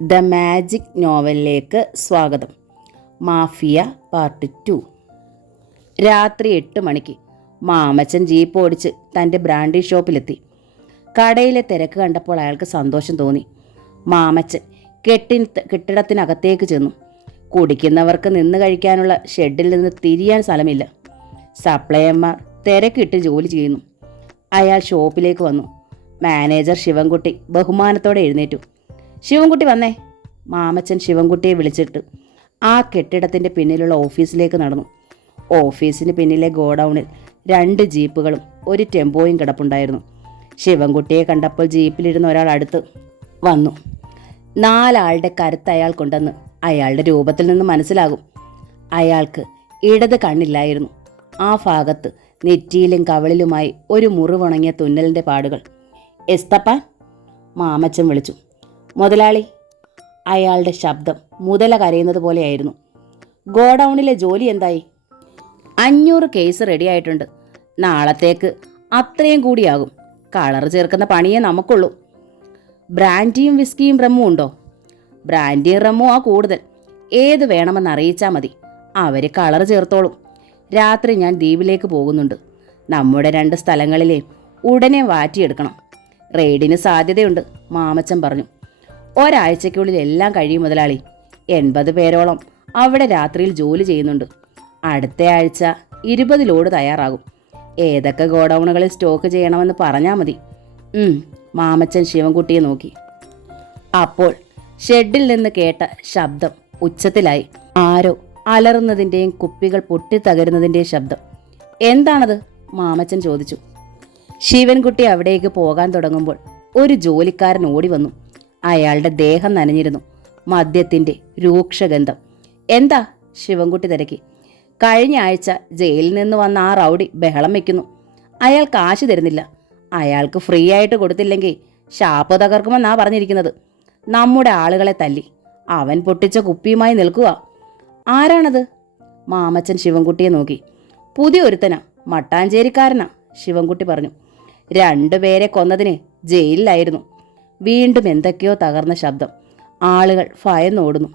The magic നോവലിലേക്ക് സ്വാഗതം. Mafia part 2. രാത്രി 8 മണിക്ക് മാമച്ചൻ ജീപ്പ് ഓടിച്ച് തൻ്റെ ബ്രാൻഡി ഷോപ്പിലെത്തി. കടയിലെ തിരക്ക് കണ്ടപ്പോൾ അയാൾക്ക് സന്തോഷം തോന്നി. മാമച്ചൻ കെട്ടിടത്തിനകത്തേക്ക് ചെന്നു. കുടിക്കുന്നവർക്ക് നിന്ന് കഴിക്കാനുള്ള ഷെഡിൽ നിന്ന് തിരിയാൻ സ്ഥലമില്ല. സപ്ലയർമാർ തിരക്കിട്ട് ജോലി ചെയ്യുന്നു. അയാൾ ഷോപ്പിലേക്ക് വന്നു. മാനേജർ ശിവൻകുട്ടി ബഹുമാനത്തോടെ എഴുന്നേറ്റു. ശിവൻകുട്ടി വന്നേ. മാമച്ചൻ ശിവൻകുട്ടിയെ വിളിച്ചിട്ട് ആ കെട്ടിടത്തിൻ്റെ പിന്നിലുള്ള ഓഫീസിലേക്ക് നടന്നു. ഓഫീസിന് പിന്നിലെ ഗോഡൗണിൽ 2 ജീപ്പുകളും ഒരു ടെമ്പോയും കിടപ്പുണ്ടായിരുന്നു. ശിവൻകുട്ടിയെ കണ്ടപ്പോൾ ജീപ്പിലിരുന്ന ഒരാൾ അടുത്ത് വന്നു. 4 ആളുടെ കരുത്ത് അയാൾക്കുണ്ടെന്ന് അയാളുടെ രൂപത്തിൽ നിന്ന് മനസ്സിലാകും. അയാൾക്ക് ഇടത് കണ്ണില്ലായിരുന്നു. ആ ഭാഗത്ത് നെറ്റിയിലും കവിളിലുമായി ഒരു മുറിവുണങ്ങിയ തുന്നലിൻ്റെ പാടുകൾ. എസ്തപ്പാൻ, മാമച്ചൻ വിളിച്ചു. മുതലാളി. അയാളുടെ ശബ്ദം മുതല കരയുന്നത് പോലെയായിരുന്നു. ഗോഡൗണിലെ ജോലി എന്തായി? 500 കേസ് റെഡിയായിട്ടുണ്ട്. നാളത്തേക്ക് അത്രയും കൂടിയാകും. കളർ ചേർക്കുന്ന പണിയേ നമുക്കുള്ളൂ. ബ്രാൻഡിയും വിസ്കിയും റമ്മും ഉണ്ടോ? ബ്രാൻഡിയും റമ്മും ആ കൂടുതൽ. ഏത് വേണമെന്ന് അറിയിച്ചാൽ മതി. അവർ കളർ ചേർത്തോളും. രാത്രി ഞാൻ ദ്വീപിലേക്ക് പോകുന്നുണ്ട്. നമ്മുടെ 2 സ്ഥലങ്ങളിലെയും ഉടനെ വാറ്റിയെടുക്കണം. റെയ്ഡിന് സാധ്യതയുണ്ട്, മാമച്ചൻ പറഞ്ഞു. ഒരാഴ്ചയ്ക്കുള്ളിൽ എല്ലാം കഴിയും മുതലാളി. 80 പേരോളം അവിടെ രാത്രിയിൽ ജോലി ചെയ്യുന്നുണ്ട്. അടുത്ത ആഴ്ച 20 ലോഡ് തയ്യാറാകും. ഏതൊക്കെ ഗോഡൗണുകളിൽ സ്റ്റോക്ക് ചെയ്യണമെന്ന് പറഞ്ഞാൽ മതി. മാമച്ചൻ ശിവൻകുട്ടിയെ നോക്കി. അപ്പോൾ ഷെഡിൽ നിന്ന് കേട്ട ശബ്ദം ഉച്ചത്തിലായി. ആരോ അലറുന്നതിൻ്റെയും കുപ്പികൾ പൊട്ടിത്തകരുന്നതിൻ്റെയും ശബ്ദം. എന്താണത്? മാമച്ചൻ ചോദിച്ചു. ശിവൻകുട്ടി അവിടേക്ക് പോകാൻ തുടങ്ങുമ്പോൾ ഒരു ജോലിക്കാരൻ ഓടി വന്നു. അയാളുടെ ദേഹം നനഞ്ഞിരുന്നു. മദ്യത്തിൻ്റെ രൂക്ഷഗന്ധം. എന്താ? ശിവൻകുട്ടി തിരക്കി. കഴിഞ്ഞ ആഴ്ച ജയിലിൽ നിന്ന് വന്ന ആ റൗഡി ബഹളം വെക്കുന്നു. അയാൾ കാശ് തരുന്നില്ല. അയാൾക്ക് ഫ്രീ ആയിട്ട് കൊടുത്തില്ലെങ്കിൽ ഷാപ്പ് തകർക്കുമെന്നാ പറഞ്ഞിരിക്കുന്നത്. നമ്മുടെ ആളുകളെ തല്ലി. അവൻ പൊട്ടിച്ച കുപ്പിയുമായി നിൽക്കുക. ആരാണത്? മാമച്ചൻ ശിവൻകുട്ടിയെ നോക്കി. പുതിയൊരുത്തനാ, മട്ടാഞ്ചേരിക്കാരനാ, ശിവൻകുട്ടി പറഞ്ഞു. 2 പേരെ കൊന്നതിന് ജയിലിലായിരുന്നു. വീണ്ടും എന്തൊക്കെയോ തകർന്ന ശബ്ദം. ആളുകൾ ഭയന്നോടുന്നു.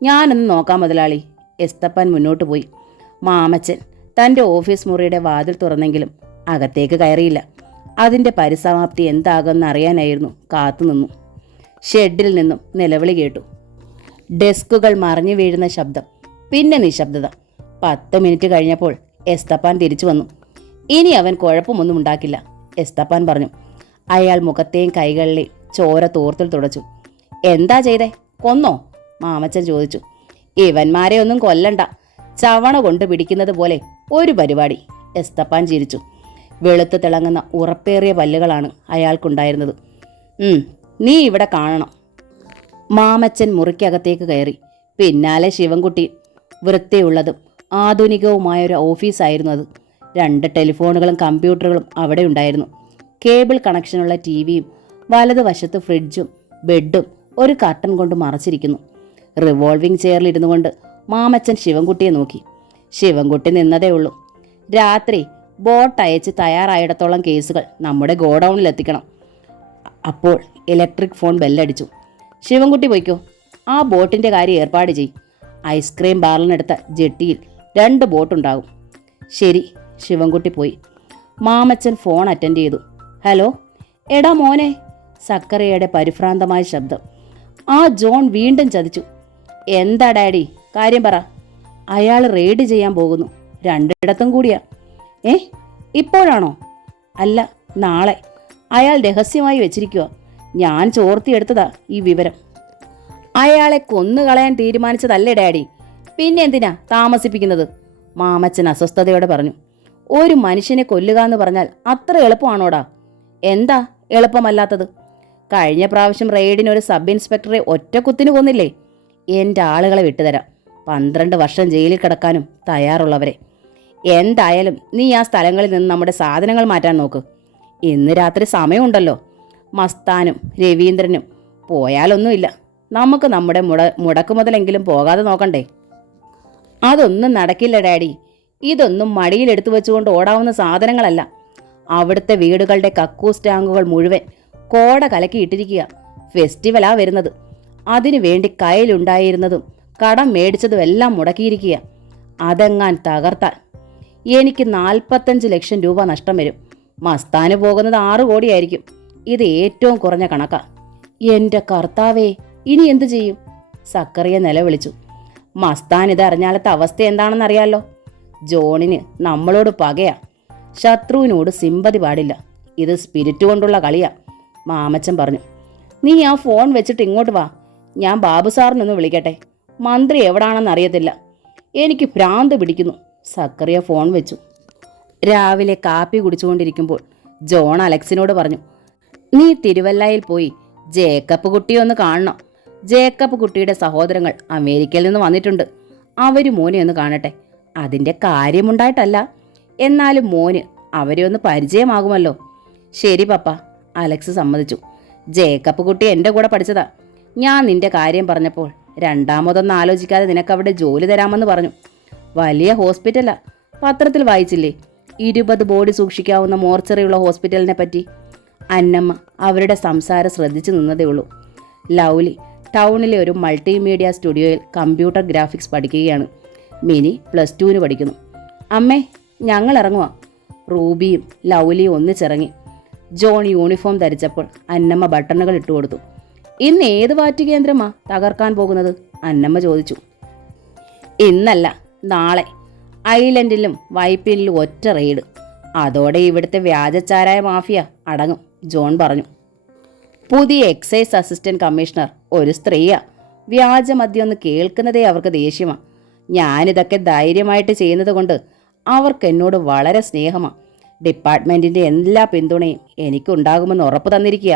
ഞാനൊന്ന് നോക്കാം മുതലാളി. എസ്തപ്പൻ മുന്നോട്ട് പോയി. മാമച്ചൻ തൻ്റെ ഓഫീസ് മുറിയുടെ വാതിൽ തുറന്നെങ്കിലും അകത്തേക്ക് കയറിയില്ല. അതിൻ്റെ പരിസമാപ്തി എന്താകുമെന്ന് അറിയാനായിരുന്നു കാത്തുനിന്നു. ഷെഡിൽ നിന്നും നിലവിളി കേട്ടു. ഡെസ്കുകൾ മറിഞ്ഞു വീഴുന്ന ശബ്ദം. പിന്നെ നിശബ്ദത. 10 മിനിറ്റ് കഴിഞ്ഞപ്പോൾ എസ്തപ്പാൻ തിരിച്ചു വന്നു. ഇനി അവൻ കുഴപ്പമൊന്നും ഉണ്ടാക്കില്ല, എസ്തപ്പാൻ പറഞ്ഞു. അയാൾ മുഖത്തെയും കൈകളിലെയും ചോര തോർത്തിൽ തുടച്ചു. എന്താ ചെയ്തേ? കൊന്നോ? മാമച്ചൻ ചോദിച്ചു. ഇവന്മാരെ ഒന്നും കൊല്ലണ്ട. ചവണ കൊണ്ട് പിടിക്കുന്നത് പോലെ ഒരു പരിപാടി, എസ്തപ്പാൻ ചിരിച്ചു. വെളുത്ത് തിളങ്ങുന്ന ഉറപ്പേറിയ പല്ലുകളാണ് അയാൾക്കുണ്ടായിരുന്നത്. നീ ഇവിടെ കാണണം. മാമച്ചൻ മുറിക്കകത്തേക്ക് കയറി. പിന്നാലെ ശിവൻകുട്ടി. വൃത്തിയുള്ളതും ആധുനികവുമായൊരു ഓഫീസായിരുന്നു അത്. 2 ടെലിഫോണുകളും കമ്പ്യൂട്ടറുകളും അവിടെ ഉണ്ടായിരുന്നു. കേബിൾ കണക്ഷനുള്ള ടിവിയും വലതുവശത്ത് ഫ്രിഡ്ജും ബെഡും ഒരു കർട്ടൻ കൊണ്ട് മറച്ചിരിക്കുന്നു. റിവോൾവിംഗ് ചെയറിൽ ഇരുന്നു കൊണ്ട് മാമച്ചൻ ശിവൻകുട്ടിയെ നോക്കി. ശിവൻകുട്ടി നിന്നതേ ഉള്ളൂ. രാത്രി ബോട്ട് അയച്ച് തയ്യാറായിടത്തോളം കേസുകൾ നമ്മുടെ ഗോഡൗണിൽ എത്തിക്കണം. അപ്പോൾ ഇലക്ട്രിക് ഫോൺ ബെല്ലടിച്ചു. ശിവൻകുട്ടി പോയിക്കോ. ആ ബോട്ടിൻ്റെ കാര്യം ഏർപ്പാട് ചെയ്. ഐസ്ക്രീം പാർലറിനടുത്ത ജെട്ടിയിൽ 2 ബോട്ടുണ്ടാകും. ശരി. ശിവൻകുട്ടി പോയി. മാമച്ചൻ ഫോൺ അറ്റൻഡ് ചെയ്തു. ഹലോ. എടാ മോനെ. സക്കറിയയുടെ പരിഭ്രാന്തമായ ശബ്ദം. ആ ജോൺ വീണ്ടും ചതിച്ചു. എന്താ ഡാഡി? കാര്യം പറ. അയാൾ റെയ്ഡ് ചെയ്യാൻ പോകുന്നു. 2 കൂടിയാ. ഇപ്പോഴാണോ? അല്ല, നാളെ. അയാൾ രഹസ്യമായി വെച്ചിരിക്കുക. ഞാൻ ചോർത്തിയെടുത്തതാ ഈ വിവരം. അയാളെ കൊന്നുകളയാൻ തീരുമാനിച്ചതല്ലേ ഡാഡി? പിന്നെ എന്തിനാ താമസിപ്പിക്കുന്നത്? മാമച്ചൻ അസ്വസ്ഥതയോടെ പറഞ്ഞു. ഒരു മനുഷ്യനെ കൊല്ലുക എന്ന് പറഞ്ഞാൽ അത്ര എളുപ്പമാണോടാ? എന്താ എളുപ്പമല്ലാത്തത്? കഴിഞ്ഞ പ്രാവശ്യം റെയ്ഡിന് ഒരു സബ് ഇൻസ്പെക്ടറെ ഒറ്റക്കുത്തിന് കൊന്നില്ലേ? എൻ്റെ ആളുകളെ വിട്ടുതരാം. 12 വർഷം ജയിലിൽ കിടക്കാനും തയ്യാറുള്ളവരെ. എന്തായാലും നീ ആ സ്ഥലങ്ങളിൽ നിന്ന് നമ്മുടെ സാധനങ്ങൾ മാറ്റാൻ നോക്ക്. ഇന്ന് രാത്രി സമയമുണ്ടല്ലോ. മസ്താനും രവീന്ദ്രനും പോയാലൊന്നുമില്ല. നമുക്ക് നമ്മുടെ മുടക്ക് മുതലെങ്കിലും പോകാതെ നോക്കണ്ടേ? അതൊന്നും നടക്കില്ല ഡാഡി. ഇതൊന്നും മടിയിലെടുത്തു വെച്ചുകൊണ്ട് ഓടാവുന്ന സാധനങ്ങളല്ല. അവിടുത്തെ വീടുകളുടെ കക്കൂസ് ടാങ്കുകൾ മുഴുവൻ കോട കലക്കിയിട്ടിരിക്കുക. ഫെസ്റ്റിവലാ വരുന്നത്. അതിനു വേണ്ടി കയ്യിലുണ്ടായിരുന്നതും കടം മേടിച്ചതുമെല്ലാം മുടക്കിയിരിക്കുക. അതെങ്ങാൻ തകർത്താൽ എനിക്ക് 45 ലക്ഷം രൂപ നഷ്ടം വരും. മസ്താന് പോകുന്നത് 6 കോടിയായിരിക്കും. ഇത് ഏറ്റവും കുറഞ്ഞ കണക്കാ. എൻ്റെ കർത്താവേ, ഇനി എന്തു ചെയ്യും? സക്കറിയ നിലവിളിച്ചു. മസ്താൻ ഇതറിഞ്ഞാലത്തെ അവസ്ഥ എന്താണെന്നറിയാലോ. ജോണിന് നമ്മളോട് പകയാ. ശത്രുവിനോട് സിമ്പതി പാടില്ല. ഇത് സ്പിരിറ്റ് കൊണ്ടുള്ള കളിയാ, മാമച്ചൻ പറഞ്ഞു. നീ ആ ഫോൺ വെച്ചിട്ട് ഇങ്ങോട്ട് വാ. ഞാൻ ബാബു സാറിനൊന്ന് വിളിക്കട്ടെ. മന്ത്രി എവിടാണെന്ന് അറിയത്തില്ല. എനിക്ക് ഭ്രാന്ത് പിടിക്കുന്നു. സക്കറിയ ഫോൺ വെച്ചു. രാവിലെ കാപ്പി കുടിച്ചുകൊണ്ടിരിക്കുമ്പോൾ ജോൺ അലക്സിനോട് പറഞ്ഞു, നീ തിരുവല്ലയിൽ പോയി ജേക്കബ് കുട്ടിയെ ഒന്ന് കാണണം. ജേക്കബ് കുട്ടിയുടെ സഹോദരങ്ങൾ അമേരിക്കയിൽ നിന്ന് വന്നിട്ടുണ്ട്. അവര് മോനെ ഒന്ന് കാണട്ടെ. അതിൻ്റെ കാര്യമുണ്ടായിട്ടല്ല, എന്നാലും മോന് അവരെ ഒന്ന് പരിചയമാകുമല്ലോ. ശരി പപ്പ, അലക്സ് സമ്മതിച്ചു. ജേക്കബ് കുട്ടി എൻ്റെ കൂടെ പഠിച്ചതാ. ഞാൻ നിന്റെ കാര്യം പറഞ്ഞപ്പോൾ രണ്ടാമതൊന്നും ആലോചിക്കാതെ നിനക്കവിടെ ജോലി തരാമെന്ന് പറഞ്ഞു. വലിയ ഹോസ്പിറ്റലാ. പത്രത്തിൽ വായിച്ചില്ലേ 20 ബോഡി സൂക്ഷിക്കാവുന്ന മോർച്ചറിയുള്ള ഹോസ്പിറ്റലിനെ പറ്റി? അന്നമ്മ അവരുടെ സംസാരം ശ്രദ്ധിച്ചു നിന്നതേ ഉള്ളൂ. ലൗലി ടൗണിലെ ഒരു മൾട്ടിമീഡിയ സ്റ്റുഡിയോയിൽ കമ്പ്യൂട്ടർ ഗ്രാഫിക്സ് പഠിക്കുകയാണ്. മിനി +2 പഠിക്കുന്നു. അമ്മേ, ഞങ്ങൾ ഇറങ്ങുക. റൂബിയും ലൗലിയും ഒന്നിച്ചിറങ്ങി. ജോൺ യൂണിഫോം ധരിച്ചപ്പോൾ അന്നമ്മ ബട്ടണുകൾ ഇട്ടുകൊടുത്തു. ഇന്ന് ഏത് വാറ്റ് കേന്ദ്രമാ തകർക്കാൻ പോകുന്നത്? അന്നമ്മ ചോദിച്ചു. ഇന്നല്ല, നാളെ ഐലൻഡിലും വൈപ്പിനിലും ഒറ്റ റെയ്ഡ്. അതോടെ ഇവിടുത്തെ വ്യാജച്ചാരായ മാഫിയ അടങ്ങും, ജോൺ പറഞ്ഞു. പുതിയ എക്സൈസ് അസിസ്റ്റന്റ് കമ്മീഷണർ ഒരു സ്ത്രീയാ. വ്യാജമദ്യമൊന്ന് കേൾക്കുന്നതേ അവർക്ക് ദേഷ്യമാണ്. ഞാനിതൊക്കെ ധൈര്യമായിട്ട് ചെയ്യുന്നത് കൊണ്ട് അവർക്ക് എന്നോട് വളരെ സ്നേഹമാണ്. ഡിപ്പാർട്ട്മെൻറ്റിൻ്റെ എല്ലാ പിന്തുണയും എനിക്കുണ്ടാകുമെന്ന് ഉറപ്പ് തന്നിരിക്കുക.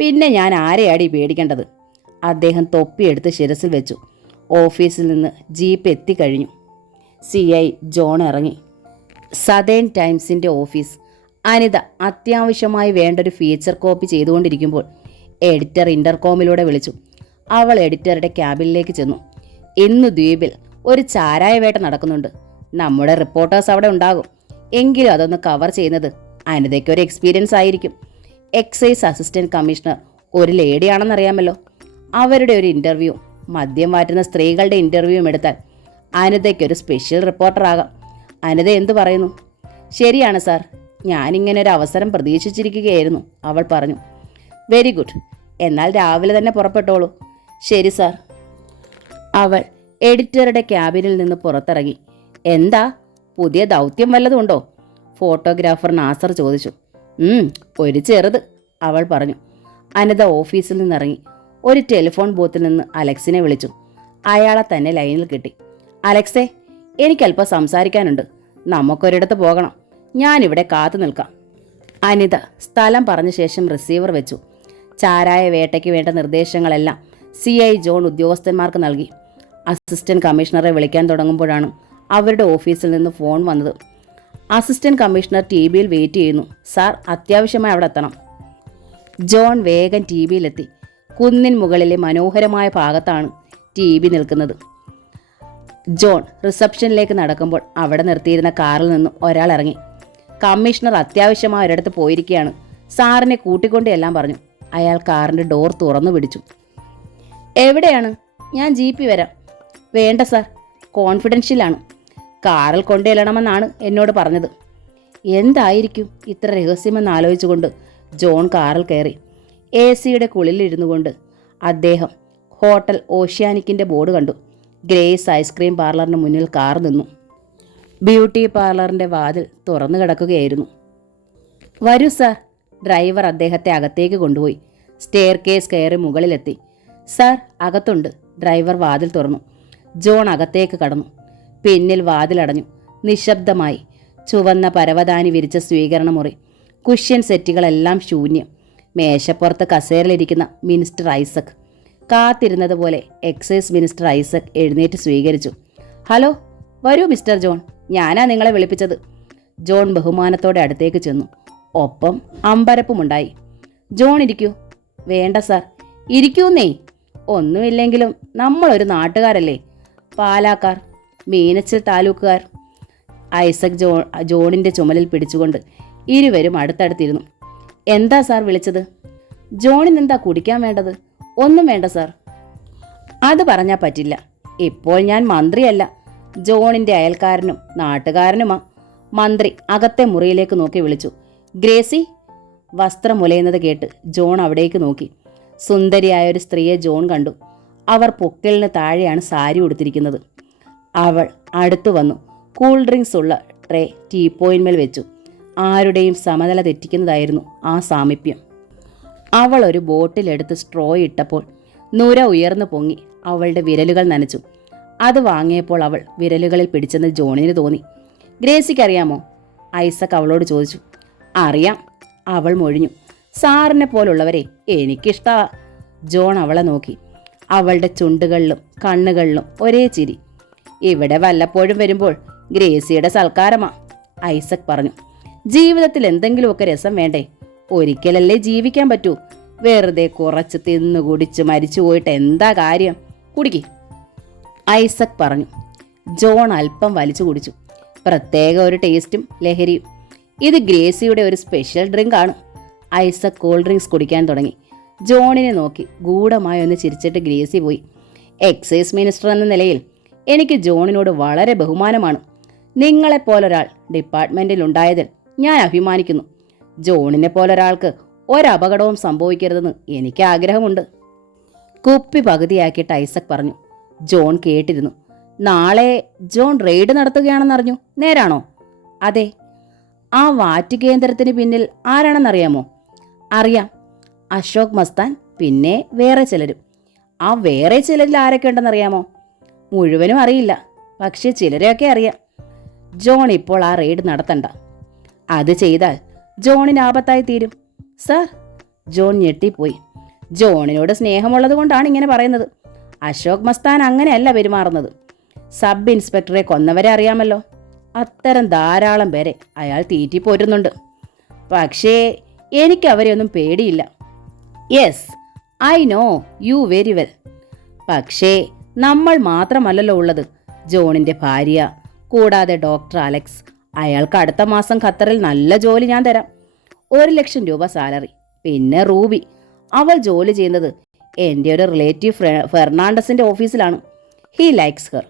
പിന്നെ ഞാൻ ആരെയാടി പേടിക്കേണ്ടത്? അദ്ദേഹം തൊപ്പിയെടുത്ത് ശിരസിൽ വെച്ചു. ഓഫീസിൽ നിന്ന് ജീപ്പ് എത്തിക്കഴിഞ്ഞു. CI ജോൺ ഇറങ്ങി. സദേൺ ടൈംസിൻ്റെ ഓഫീസ്. അനിത അത്യാവശ്യമായി വേണ്ടൊരു ഫീച്ചർ കോപ്പി ചെയ്തുകൊണ്ടിരിക്കുമ്പോൾ എഡിറ്റർ ഇൻ്റർകോമിലൂടെ വിളിച്ചു. അവൾ എഡിറ്ററുടെ ക്യാബിനിലേക്ക് ചെന്നു. ഇന്ന് ദ്വീപിൽ ഒരു ചാരായ വേട്ട നടക്കുന്നുണ്ട്. നമ്മുടെ റിപ്പോർട്ടേഴ്സ് അവിടെ ഉണ്ടാകും. എങ്കിലും അതൊന്ന് കവർ ചെയ്യുന്നത് അനിതയ്ക്കൊരു എക്സ്പീരിയൻസ് ആയിരിക്കും. എക്സൈസ് അസിസ്റ്റന്റ് കമ്മീഷണർ ഒരു ലേഡിയാണെന്നറിയാമല്ലോ. അവരുടെ ഒരു ഇൻ്റർവ്യൂ, മദ്യം മാറ്റുന്ന സ്ത്രീകളുടെ ഇൻ്റർവ്യൂവും എടുത്താൽ അനിതയ്ക്കൊരു സ്പെഷ്യൽ റിപ്പോർട്ടറാകാം. അനിത എന്തു പറയുന്നു? ശരിയാണ് സാർ, ഞാനിങ്ങനെ ഒരു അവസരം പ്രതീക്ഷിച്ചിരിക്കുകയായിരുന്നു, അവൾ പറഞ്ഞു. വെരി ഗുഡ്, എന്നാൽ രാവിലെ തന്നെ പുറപ്പെട്ടോളൂ. ശരി സാർ. അവൾ എഡിറ്ററുടെ ക്യാബിനിൽ നിന്ന് പുറത്തിറങ്ങി. എന്താ, പുതിയ ദൗത്യം വല്ലതുണ്ടോ? ഫോട്ടോഗ്രാഫർ നാസർ ചോദിച്ചു. ഒരു ചെറുത്, അവൾ പറഞ്ഞു. അനിത ഓഫീസിൽ നിന്നിറങ്ങി. ഒരു ടെലിഫോൺ ബൂത്തിൽ നിന്ന് അലക്സിനെ വിളിച്ചു. അയാളെ തന്നെ ലൈനിൽ കിട്ടി. അലക്സേ, എനിക്കല്പം സംസാരിക്കാനുണ്ട്. നമുക്കൊരിടത്ത് പോകണം. ഞാനിവിടെ കാത്തു നിൽക്കാം. അനിത സ്ഥലം പറഞ്ഞ ശേഷം റിസീവർ വെച്ചു. ചാരായ വേട്ടയ്ക്ക് വേണ്ട നിർദ്ദേശങ്ങളെല്ലാം CI ജോൺ ഉദ്യോഗസ്ഥന്മാർക്ക് നൽകി. അസിസ്റ്റന്റ് കമ്മീഷണറെ വിളിക്കാൻ തുടങ്ങുമ്പോഴാണ് അവരുടെ ഓഫീസിൽ നിന്ന് ഫോൺ വന്നത്. അസിസ്റ്റന്റ് കമ്മീഷണർ TVയിൽ വെയിറ്റ് ചെയ്യുന്നു. സാർ, അത്യാവശ്യമായി അവിടെ എത്തണം. ജോൺ വേഗം TVയിലെത്തി. കുന്നിൻ മുകളിലെ മനോഹരമായ ഭാഗത്താണ് TV നിൽക്കുന്നത്. ജോൺ റിസപ്ഷനിലേക്ക് നടക്കുമ്പോൾ അവിടെ നിർത്തിയിരുന്ന കാറിൽ നിന്നും ഒരാൾ ഇറങ്ങി. കമ്മീഷണർ അത്യാവശ്യമായ ഒരിടത്ത് പോയിരിക്കുകയാണ്. സാറിനെ കൂട്ടിക്കൊണ്ട് എല്ലാം പറഞ്ഞു. അയാൾ കാറിൻ്റെ ഡോർ തുറന്നു പിടിച്ചു. എവിടെയാണ്? ഞാൻ ജീപ്പിൽ വരാം. വേണ്ട സാർ, കോൺഫിഡൻഷ്യലാണ്. കാറിൽ കൊണ്ടുചെല്ലണമെന്നാണ് എന്നോട് പറഞ്ഞത്. എന്തായിരിക്കും ഇത്ര രഹസ്യമെന്ന് ആലോചിച്ചുകൊണ്ട് ജോൺ കാറിൽ കയറി. AC-യുടെ കുളിലിരുന്നു കൊണ്ട് അദ്ദേഹം ഹോട്ടൽ ഓഷ്യാനിക്കിൻ്റെ ബോർഡ് കണ്ടു. ഗ്രേസ് ഐസ്ക്രീം പാർലറിന് മുന്നിൽ കാർ നിന്നു. ബ്യൂട്ടി പാർലറിൻ്റെ വാതിൽ തുറന്നു കിടക്കുകയായിരുന്നു. വരൂ സാർ. ഡ്രൈവർ അദ്ദേഹത്തെ അകത്തേക്ക് കൊണ്ടുപോയി. സ്റ്റെയർ കേസ് കയറി മുകളിലെത്തി. സാർ, അകത്തുണ്ട്. ഡ്രൈവർ വാതിൽ തുറന്നു. ജോൺ അകത്തേക്ക് കടന്നു. പിന്നിൽ വാതിലടഞ്ഞു. നിശബ്ദമായി. ചുവന്ന പരവതാനി വിരിച്ച സ്വീകരണ മുറി. കുഷ്യൻ സെറ്റുകളെല്ലാം ശൂന്യം. മേശപ്പുറത്ത് കസേരയിലിരിക്കുന്ന മിനിസ്റ്റർ ഐസക്. കാത്തിരുന്നതുപോലെ എക്സൈസ് മിനിസ്റ്റർ ഐസക് എഴുന്നേറ്റ് സ്വീകരിച്ചു. ഹലോ, വരൂ മിസ്റ്റർ ജോൺ, ഞാനാ നിങ്ങളെ വിളിപ്പിച്ചത്. ജോൺ ബഹുമാനത്തോടെ അടുത്തേക്ക് ചെന്നു. ഒപ്പം അമ്പരപ്പുമുണ്ടായി. ജോൺ, ഇരിക്കൂ. വേണ്ട സാർ. ഇരിക്കൂന്നേ. ഒന്നുമില്ലെങ്കിലും നമ്മളൊരു നാട്ടുകാരല്ലേ. പാലാക്കാർ, മീനച്ചിൽ താലൂക്കുകാർ. ഐസക് ജോണിൻ്റെ ചുമലിൽ പിടിച്ചുകൊണ്ട് ഇരുവരും അടുത്തടുത്തിരുന്നു. എന്താ സാർ വിളിച്ചത്? ജോണിന് എന്താ കുടിക്കാൻ വേണ്ടത്? ഒന്നും വേണ്ട സാർ. അത് പറഞ്ഞാൽ പറ്റില്ല. ഇപ്പോൾ ഞാൻ മന്ത്രിയല്ല, ജോണിന്റെ അയൽക്കാരനും നാട്ടുകാരനുമാ. മന്ത്രി അകത്തെ മുറിയിലേക്ക് നോക്കി വിളിച്ചു. ഗ്രേസി. വസ്ത്രം മുലയുന്നത് കേട്ട് ജോൺ അവിടേക്ക് നോക്കി. സുന്ദരിയായ ഒരു സ്ത്രീയെ ജോൺ കണ്ടു. അവർ പൊക്കിളിന് താഴെയാണ് സാരി ഉടുത്തിരിക്കുന്നത്. അവൾ അടുത്തു വന്നു. കൂൾ ഡ്രിങ്ക്സ് ഉള്ള ട്രേ ടീപ്പോയിന്മേൽ വെച്ചു. ആരുടെയും സമനില തെറ്റിക്കുന്നതായിരുന്നു ആ സാമീപ്യം. അവൾ ഒരു ബോട്ടിലെടുത്ത് സ്ട്രോ ഇട്ടപ്പോൾ നുര ഉയർന്നു പൊങ്ങി അവളുടെ വിരലുകൾ നനച്ചു. അത് വാങ്ങിയപ്പോൾ അവൾ വിരലുകളിൽ പിടിച്ചെന്ന് ജോണിന് തോന്നി. ഗ്രേസിക്കറിയാമോ? ഐസക് അവളോട് ചോദിച്ചു. അറിയാം, അവൾ മൊഴിഞ്ഞു. സാറിനെ പോലുള്ളവരെ എനിക്കിഷ്ടാ. ജോൺ അവളെ നോക്കി. അവളുടെ ചുണ്ടുകളിലും കണ്ണുകളിലും ഒരേ ചിരി. ഇവിടെ വല്ലപ്പോഴും വരുമ്പോൾ ഗ്രേസിയുടെ സൽക്കാരമാ, ഐസക് പറഞ്ഞു. ജീവിതത്തിൽ എന്തെങ്കിലുമൊക്കെ രസം വേണ്ടേ? ഒരിക്കലല്ലേ ജീവിക്കാൻ പറ്റൂ. വെറുതെ കുറച്ച് തിന്നു കുടിച്ച് മരിച്ചു പോയിട്ട് എന്താ കാര്യം? കുടിക്ക്, ഐസക് പറഞ്ഞു. ജോൺ അല്പം വലിച്ചു കുടിച്ചു. പ്രത്യേക ഒരു ടേസ്റ്റും ലഹരിയും. ഇത് ഗ്രേസിയുടെ ഒരു സ്പെഷ്യൽ ഡ്രിങ്ക് ആണ്. ഐസക് കൂൾ ഡ്രിങ്ക്സ് കുടിക്കാൻ തുടങ്ങി. ജോണിനെ നോക്കി ഗൂഢമായി ഒന്ന് ചിരിച്ചിട്ട് ഗ്രേസി പോയി. എക്സൈസ് മിനിസ്റ്റർ എന്ന നിലയിൽ എനിക്ക് ജോണിനോട് വളരെ ബഹുമാനമാണ്. നിങ്ങളെപ്പോലൊരാൾ ഡിപ്പാർട്ട്മെന്റിൽ ഉണ്ടായതിൽ ഞാൻ അഭിമാനിക്കുന്നു. ജോണിനെ പോലൊരാൾക്ക് ഒരപകടവും സംഭവിക്കരുതെന്ന് എനിക്ക് ആഗ്രഹമുണ്ട്. കുപ്പി പകുതിയാക്കിയിട്ട് ഐസക് പറഞ്ഞു. ജോൺ കേട്ടിരുന്നു. നാളെ ജോൺ റെയ്ഡ് നടത്തുകയാണെന്നറിഞ്ഞു. നേരാണോ? അതെ. ആ വാറ്റ് കേന്ദ്രത്തിന് പിന്നിൽ ആരാണെന്നറിയാമോ? അറിയാം, അശോക് മസ്താൻ, പിന്നെ വേറെ ചിലരും. ആ വേറെ ചിലരിൽ ആരൊക്കെ ഉണ്ടെന്നറിയാമോ? മുഴുവനും അറിയില്ല, പക്ഷെ ചിലരെയൊക്കെ അറിയാം. ജോൺ ഇപ്പോൾ ആ റെയ്ഡ് നടത്തണ്ട. അത് ചെയ്താൽ ജോണിന് ആപത്തായി തീരും. സർ, ജോൺ ഞെട്ടിപ്പോയി. ജോണിനോട് സ്നേഹമുള്ളത് കൊണ്ടാണ് ഇങ്ങനെ പറയുന്നത്. അശോക് മസ്താൻ അങ്ങനെയല്ല പെരുമാറുന്നത്. സബ് ഇൻസ്പെക്ടറെ കൊന്നവരെ അറിയാമല്ലോ. അത്തരം ധാരാളം പേരെ അയാൾ തീറ്റിപ്പോറ്റുന്നുണ്ട്. പക്ഷേ എനിക്ക് അവരെയൊന്നും പേടിയില്ല. Yes, I know you very well. പക്ഷേ നമ്മൾ മാത്രമല്ലല്ലോ ഉള്ളത്. ജോണിന്റെ ഭാര്യ, കൂടാതെ ഡോക്ടർ അലക്സ്. അയാൾക്ക് അടുത്ത മാസം ഖത്തറിൽ നല്ല ജോലി ഞാൻ തരാം. 1,00,000 രൂപ സാലറി. പിന്നെ റൂബി, അവൾ ജോലി ചെയ്യുന്നത് എൻ്റെ ഒരു റിലേറ്റീവ് ഫെർണാണ്ടസിൻ്റെ ഓഫീസിലാണ്. He likes her.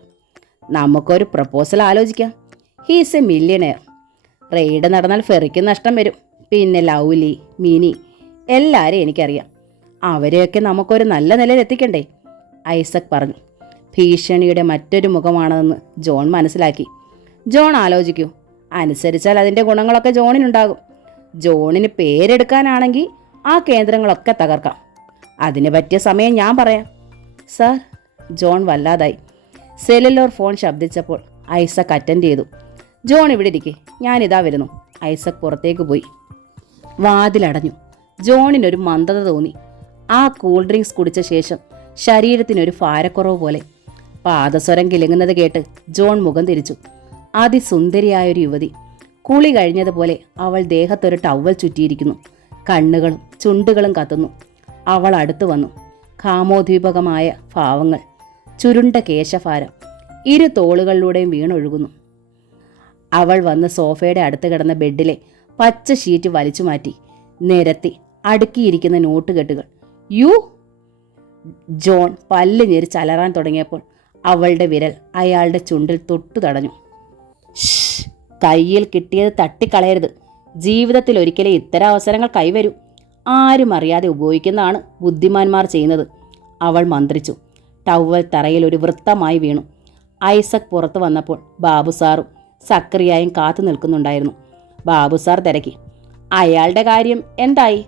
നമുക്കൊരു പ്രപ്പോസൽ ആലോചിക്കാം. He's a millionaire. റെയ്ഡ് നടന്നാൽ ഫെറിക്ക് നഷ്ടം വരും. പിന്നെ ലൗലി, മിനി, എല്ലാവരെയും എനിക്കറിയാം. അവരെയൊക്കെ നമുക്കൊരു നല്ല നിലയിൽ എത്തിക്കണ്ടേ? ഐസക് പറഞ്ഞു. ഭീഷണിയുടെ മറ്റൊരു മുഖമാണെന്ന് ജോൺ മനസ്സിലാക്കി. ജോൺ ആലോചിക്കൂ. അനുസരിച്ചാൽ അതിൻ്റെ ഗുണങ്ങളൊക്കെ ജോണിനുണ്ടാകും. ജോണിന് പേരെടുക്കാനാണെങ്കിൽ ആ കേന്ദ്രങ്ങളൊക്കെ തകർക്കാം. അതിന് പറ്റിയ സമയം ഞാൻ പറയാം. സാർ, ജോൺ വല്ലാതായി. സെല്ലുലോർ ഫോൺ ശബ്ദിച്ചപ്പോൾ ഐസക് അറ്റൻഡ് ചെയ്തു. ജോൺ ഇവിടെ ഇരിക്കെ, ഞാനിതാ വരുന്നു. ഐസക് പുറത്തേക്ക് പോയി. വാതിലടഞ്ഞു. ജോണിനൊരു മന്ദത തോന്നി. ആ കൂൾ ഡ്രിങ്ക്സ് കുടിച്ച ശേഷം ശരീരത്തിനൊരു ഭാരക്കുറവ് പോലെ. പാദസ്വരം കിലുങ്ങുന്നത് കേട്ട് ജോൺ മുഖം തിരിച്ചു. അതിസുന്ദരിയായൊരു യുവതി. കുളി കഴിഞ്ഞതുപോലെ അവൾ ദേഹത്തൊരു ടവൽ ചുറ്റിയിരിക്കുന്നു. കണ്ണുകളും ചുണ്ടുകളും കത്തുന്നു. അവൾ അടുത്തു വന്നു. കാമോദ്ദീപകമായ ഭാവങ്ങൾ, ചുരുണ്ട കേശഭാരം ഇരു തോളുകളിലൂടെയും വീണൊഴുകുന്നു. അവൾ വന്ന് സോഫയുടെ അടുത്ത് കിടന്ന ബെഡിലെ പച്ച ഷീറ്റ് വലിച്ചു മാറ്റി നിരത്തി അടുക്കിയിരിക്കുന്ന നോട്ടുകെട്ടുകൾ. യു! ജോൺ പല്ല് ഞെരിച്ച് അലറാൻ തുടങ്ങിയപ്പോൾ അവളുടെ വിരൽ അയാളുടെ ചുണ്ടിൽ തൊട്ടു തടഞ്ഞു. കയ്യിൽ കിട്ടിയത് തട്ടിക്കളയരുത്. ജീവിതത്തിൽ ഒരിക്കലേ ഇത്തരം അവസരങ്ങൾ കൈവരൂ. ആരും അറിയാതെ ഉപയോഗിക്കുന്നതാണ് ബുദ്ധിമാന്മാർ ചെയ്യുന്നത്. അവൾ മന്ത്രിച്ചു. ടവൽ തറയിൽ ഒരു വൃത്തമായി വീണു. ഐസക് പുറത്തു വന്നപ്പോൾ ബാബു സാറും സക്രിയായും കാത്തു നിൽക്കുന്നുണ്ടായിരുന്നു. ബാബു സാർ തിരക്കി. അയാളുടെ കാര്യം എന്തായി?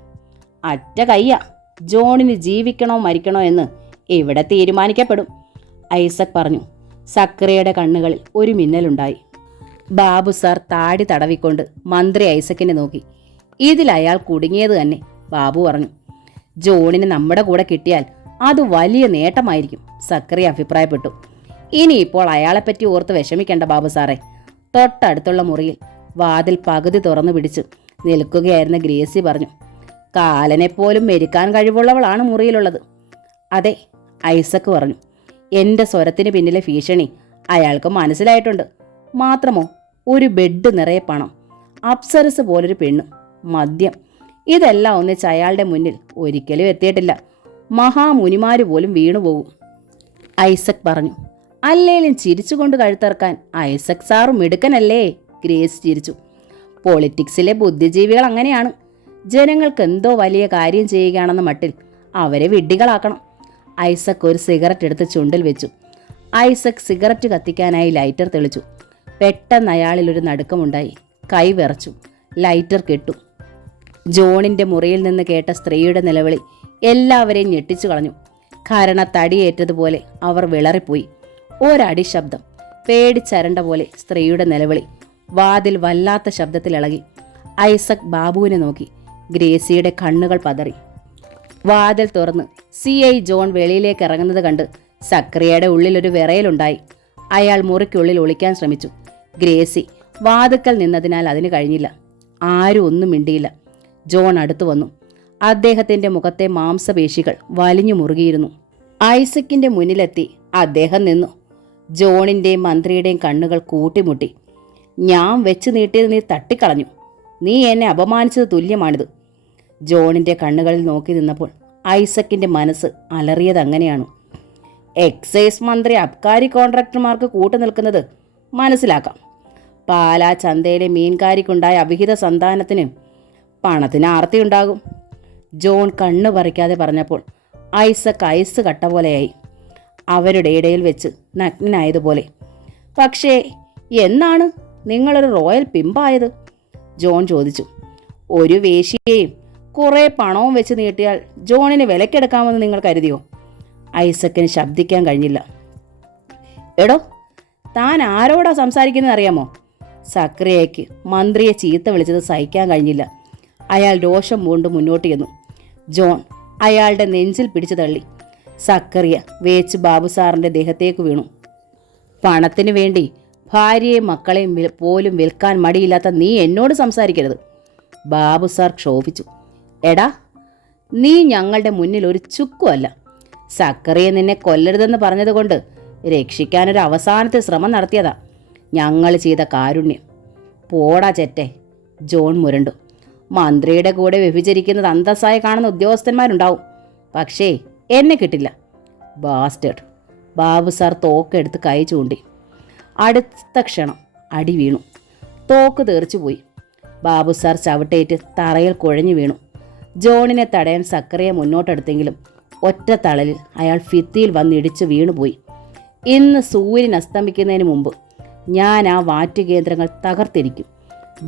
അറ്റ കയ്യ. ജോണിന് ജീവിക്കണോ മരിക്കണോ എന്ന് ഇവിടെ തീരുമാനിക്കപ്പെടും, ഐസക് പറഞ്ഞു. സക്രിയയുടെ കണ്ണുകളിൽ ഒരു മിന്നലുണ്ടായി. ബാബു സാർ താടി തടവിക്കൊണ്ട് മന്ത്രി ഐസക്കിനെ നോക്കി. ഇതിൽ അയാൾ കുടുങ്ങിയത് തന്നെ, ബാബു പറഞ്ഞു. ജോണിന് നമ്മുടെ കൂടെ കിട്ടിയാൽ അത് വലിയ നേട്ടമായിരിക്കും, സക്രിയ അഭിപ്രായപ്പെട്ടു. ഇനിയിപ്പോൾ അയാളെപ്പറ്റി ഓർത്ത് വിഷമിക്കേണ്ട ബാബു സാറേ. തൊട്ടടുത്തുള്ള മുറിയിൽ വാതിൽ പകുതി തുറന്നു പിടിച്ച് നിൽക്കുകയായിരുന്ന ഗ്രേസി പറഞ്ഞു. കാലനെപ്പോലും മെരുക്കാൻ കഴിവുള്ളവളാണ് മുറിയിലുള്ളത്. അതെ, ഐസക് പറഞ്ഞു. എൻ്റെ സ്വരത്തിന് പിന്നിലെ ഭീഷണി അയാൾക്ക് മനസ്സിലായിട്ടുണ്ട്. മാത്രമോ, ഒരു ബെഡ് നിറയെ പണം, അപ്സരസ് പോലൊരു പെണ്ണ്, മദ്യം, ഇതെല്ലാം ഒന്നിച്ച് അയാളുടെ മുന്നിൽ ഒരിക്കലും എത്തിയിട്ടില്ല. മഹാമുനിമാര് പോലും വീണുപോകും. ഐസക് പറഞ്ഞു. അല്ലേലും ചിരിച്ചുകൊണ്ട് കഴുത്തറക്കാൻ ഐസക് സാറും മിടുക്കനല്ലേ? ഗ്രേസ് ചിരിച്ചു. പൊളിറ്റിക്സിലെ ബുദ്ധിജീവികൾ അങ്ങനെയാണ്. ജനങ്ങൾക്ക് എന്തോ വലിയ കാര്യം ചെയ്യുകയാണെന്ന മട്ടിൽ അവരെ വിഡ്ഢികളാക്കണം. ഐസക് ഒരു സിഗരറ്റ് എടുത്ത് ചുണ്ടിൽ വെച്ചു. ഐസക് സിഗരറ്റ് കത്തിക്കാനായി ലൈറ്റർ തെളിച്ചു. പെട്ടെന്ന് അയാളിലൊരു നടുക്കമുണ്ടായി. കൈ വിറച്ചു. ലൈറ്റർ കെട്ടു. ജോണിന്റെ മുറിയിൽ നിന്ന് കേട്ട സ്ത്രീയുടെ നിലവിളി എല്ലാവരെയും ഞെട്ടിച്ചു കളഞ്ഞു. തടിയേറ്റതുപോലെ അവർ വിളറിപ്പോയി. ഒരടി ശബ്ദം. പേടിച്ചരണ്ട പോലെ സ്ത്രീയുടെ നിലവിളി. വാതിൽ വല്ലാത്ത ശബ്ദത്തിലിളകി. ഐസക് ബാബുവിനെ നോക്കി. ഗ്രേസിയുടെ കണ്ണുകൾ പതറി. വാതിൽ തുറന്ന് CI ജോൺ വെളിയിലേക്ക് ഇറങ്ങുന്നത് കണ്ട് സക്രിയയുടെ ഉള്ളിലൊരു വിറയലുണ്ടായി. അയാൾ മുറിക്കുള്ളിൽ ഒളിക്കാൻ ശ്രമിച്ചു. ഗ്രേസി വാതുക്കൽ നിന്നതിനാൽ അതിന് കഴിഞ്ഞില്ല. ആരും ഒന്നും മിണ്ടിയില്ല. ജോൺ അടുത്തു വന്നു. അദ്ദേഹത്തിന്റെ മുഖത്തെ മാംസപേശികൾ വലിഞ്ഞു മുറുകിയിരുന്നു. ഐസക്കിന്റെ മുന്നിലെത്തി അദ്ദേഹം നിന്നു. ജോണിന്റെയും മന്ത്രിയുടെയും കണ്ണുകൾ കൂട്ടിമുട്ടി. ഞാൻ വെച്ച് നീട്ടിയത് നീ തട്ടിക്കളഞ്ഞു. നീ എന്നെ അപമാനിച്ചത് തുല്യമാണിത്. ജോണിന്റെ കണ്ണുകളിൽ നോക്കി നിന്നപ്പോൾ ഐസക്കിന്റെ മനസ്സ് അലറിയത് അങ്ങനെയാണ്. എക്സൈസ് മന്ത്രി അബ്കാരി കോൺട്രാക്ടർമാർക്ക് കൂട്ടുനിൽക്കുന്നത് മനസ്സിലാക്കാം. പാലാ ചന്തയിലെ മീൻകാരിക്കുണ്ടായ അവിഹിത സന്താനത്തിന് പണത്തിന് ആർത്തിയുണ്ടാകും. ജോൺ കണ്ണു പറിക്കാതെ പറഞ്ഞപ്പോൾ ഐസക് ഐസ് കട്ട പോലെയായി. അവരുടെ ഇടയിൽ വെച്ച് നഗ്നനായതുപോലെ. പക്ഷേ എന്നാണ് നിങ്ങളൊരു റോയൽ പിമ്പായത്? ജോൺ ചോദിച്ചു. ഒരു വേശ്യയെയും കുറേ പണവും വെച്ച് നീട്ടിയാൽ ജോണിന് വിലക്കെടുക്കാമെന്ന് നിങ്ങൾ കരുതിയോ? ഐസക്കിന് ശബ്ദിക്കാൻ കഴിഞ്ഞില്ല. എടോ, താൻ ആരോടാ സംസാരിക്കുന്നത് അറിയാമോ? സക്രിയയ്ക്ക് മന്ത്രിയെ ചീത്ത വിളിച്ചത് സഹിക്കാൻ കഴിഞ്ഞില്ല. അയാൾ രോഷം പൂണ്ട് മുന്നോട്ട് ചെന്നു. ജോൺ അയാളുടെ നെഞ്ചിൽ പിടിച്ചു തള്ളി. സക്കറിയ വേച്ച് ബാബു സാറിന്റെ ദേഹത്തേക്ക് വീണു. പണത്തിനു വേണ്ടി ഭാര്യയെയും മക്കളെയും പോലും വിൽക്കാൻ മടിയില്ലാത്ത നീ എന്നോട് സംസാരിക്കരുത്. ബാബു സാർ ക്ഷോഭിച്ചു. എടാ, നീ ഞങ്ങളുടെ മുന്നിൽ ഒരു ചുക്കുമല്ല. സക്കറിയെ നിന്നെ കൊല്ലരുതെന്ന് പറഞ്ഞതുകൊണ്ട് രക്ഷിക്കാനൊരു അവസാനത്തെ ശ്രമം നടത്തിയതാ. ഞങ്ങൾ ചെയ്ത കാരുണ്യം. പോടാ ചെറ്റെ. ജോൺ മുരണ്ടു. മന്ത്രിയുടെ കൂടെ വ്യഭിചരിക്കുന്നത് അന്തസ്സായി കാണുന്ന ഉദ്യോഗസ്ഥന്മാരുണ്ടാവും. പക്ഷേ എന്നെ കിട്ടില്ല. ബാസ്റ്റേഡ്. ബാബു സാർ തോക്കെടുത്ത് കൈ ചൂണ്ടി. അടുത്ത ക്ഷണം അടി വീണു. തോക്ക് തെറിച്ചുപോയി. ബാബു സാർ ചവിട്ടേറ്റ് തറയിൽ കുഴഞ്ഞു വീണു. ജോണിനെ തടയാൻ സക്കറിയെ മുന്നോട്ടെടുത്തെങ്കിലും ഒറ്റ തളലിൽ അയാൾ ഭിത്തിയിൽ വന്നിടിച്ച് വീണുപോയി. ഇന്ന് സൂര്യൻ അസ്തമിക്കുന്നതിന് മുമ്പ് ഞാൻ ആ വാറ്റുകേന്ദ്രങ്ങൾ തകർത്തിരിക്കും.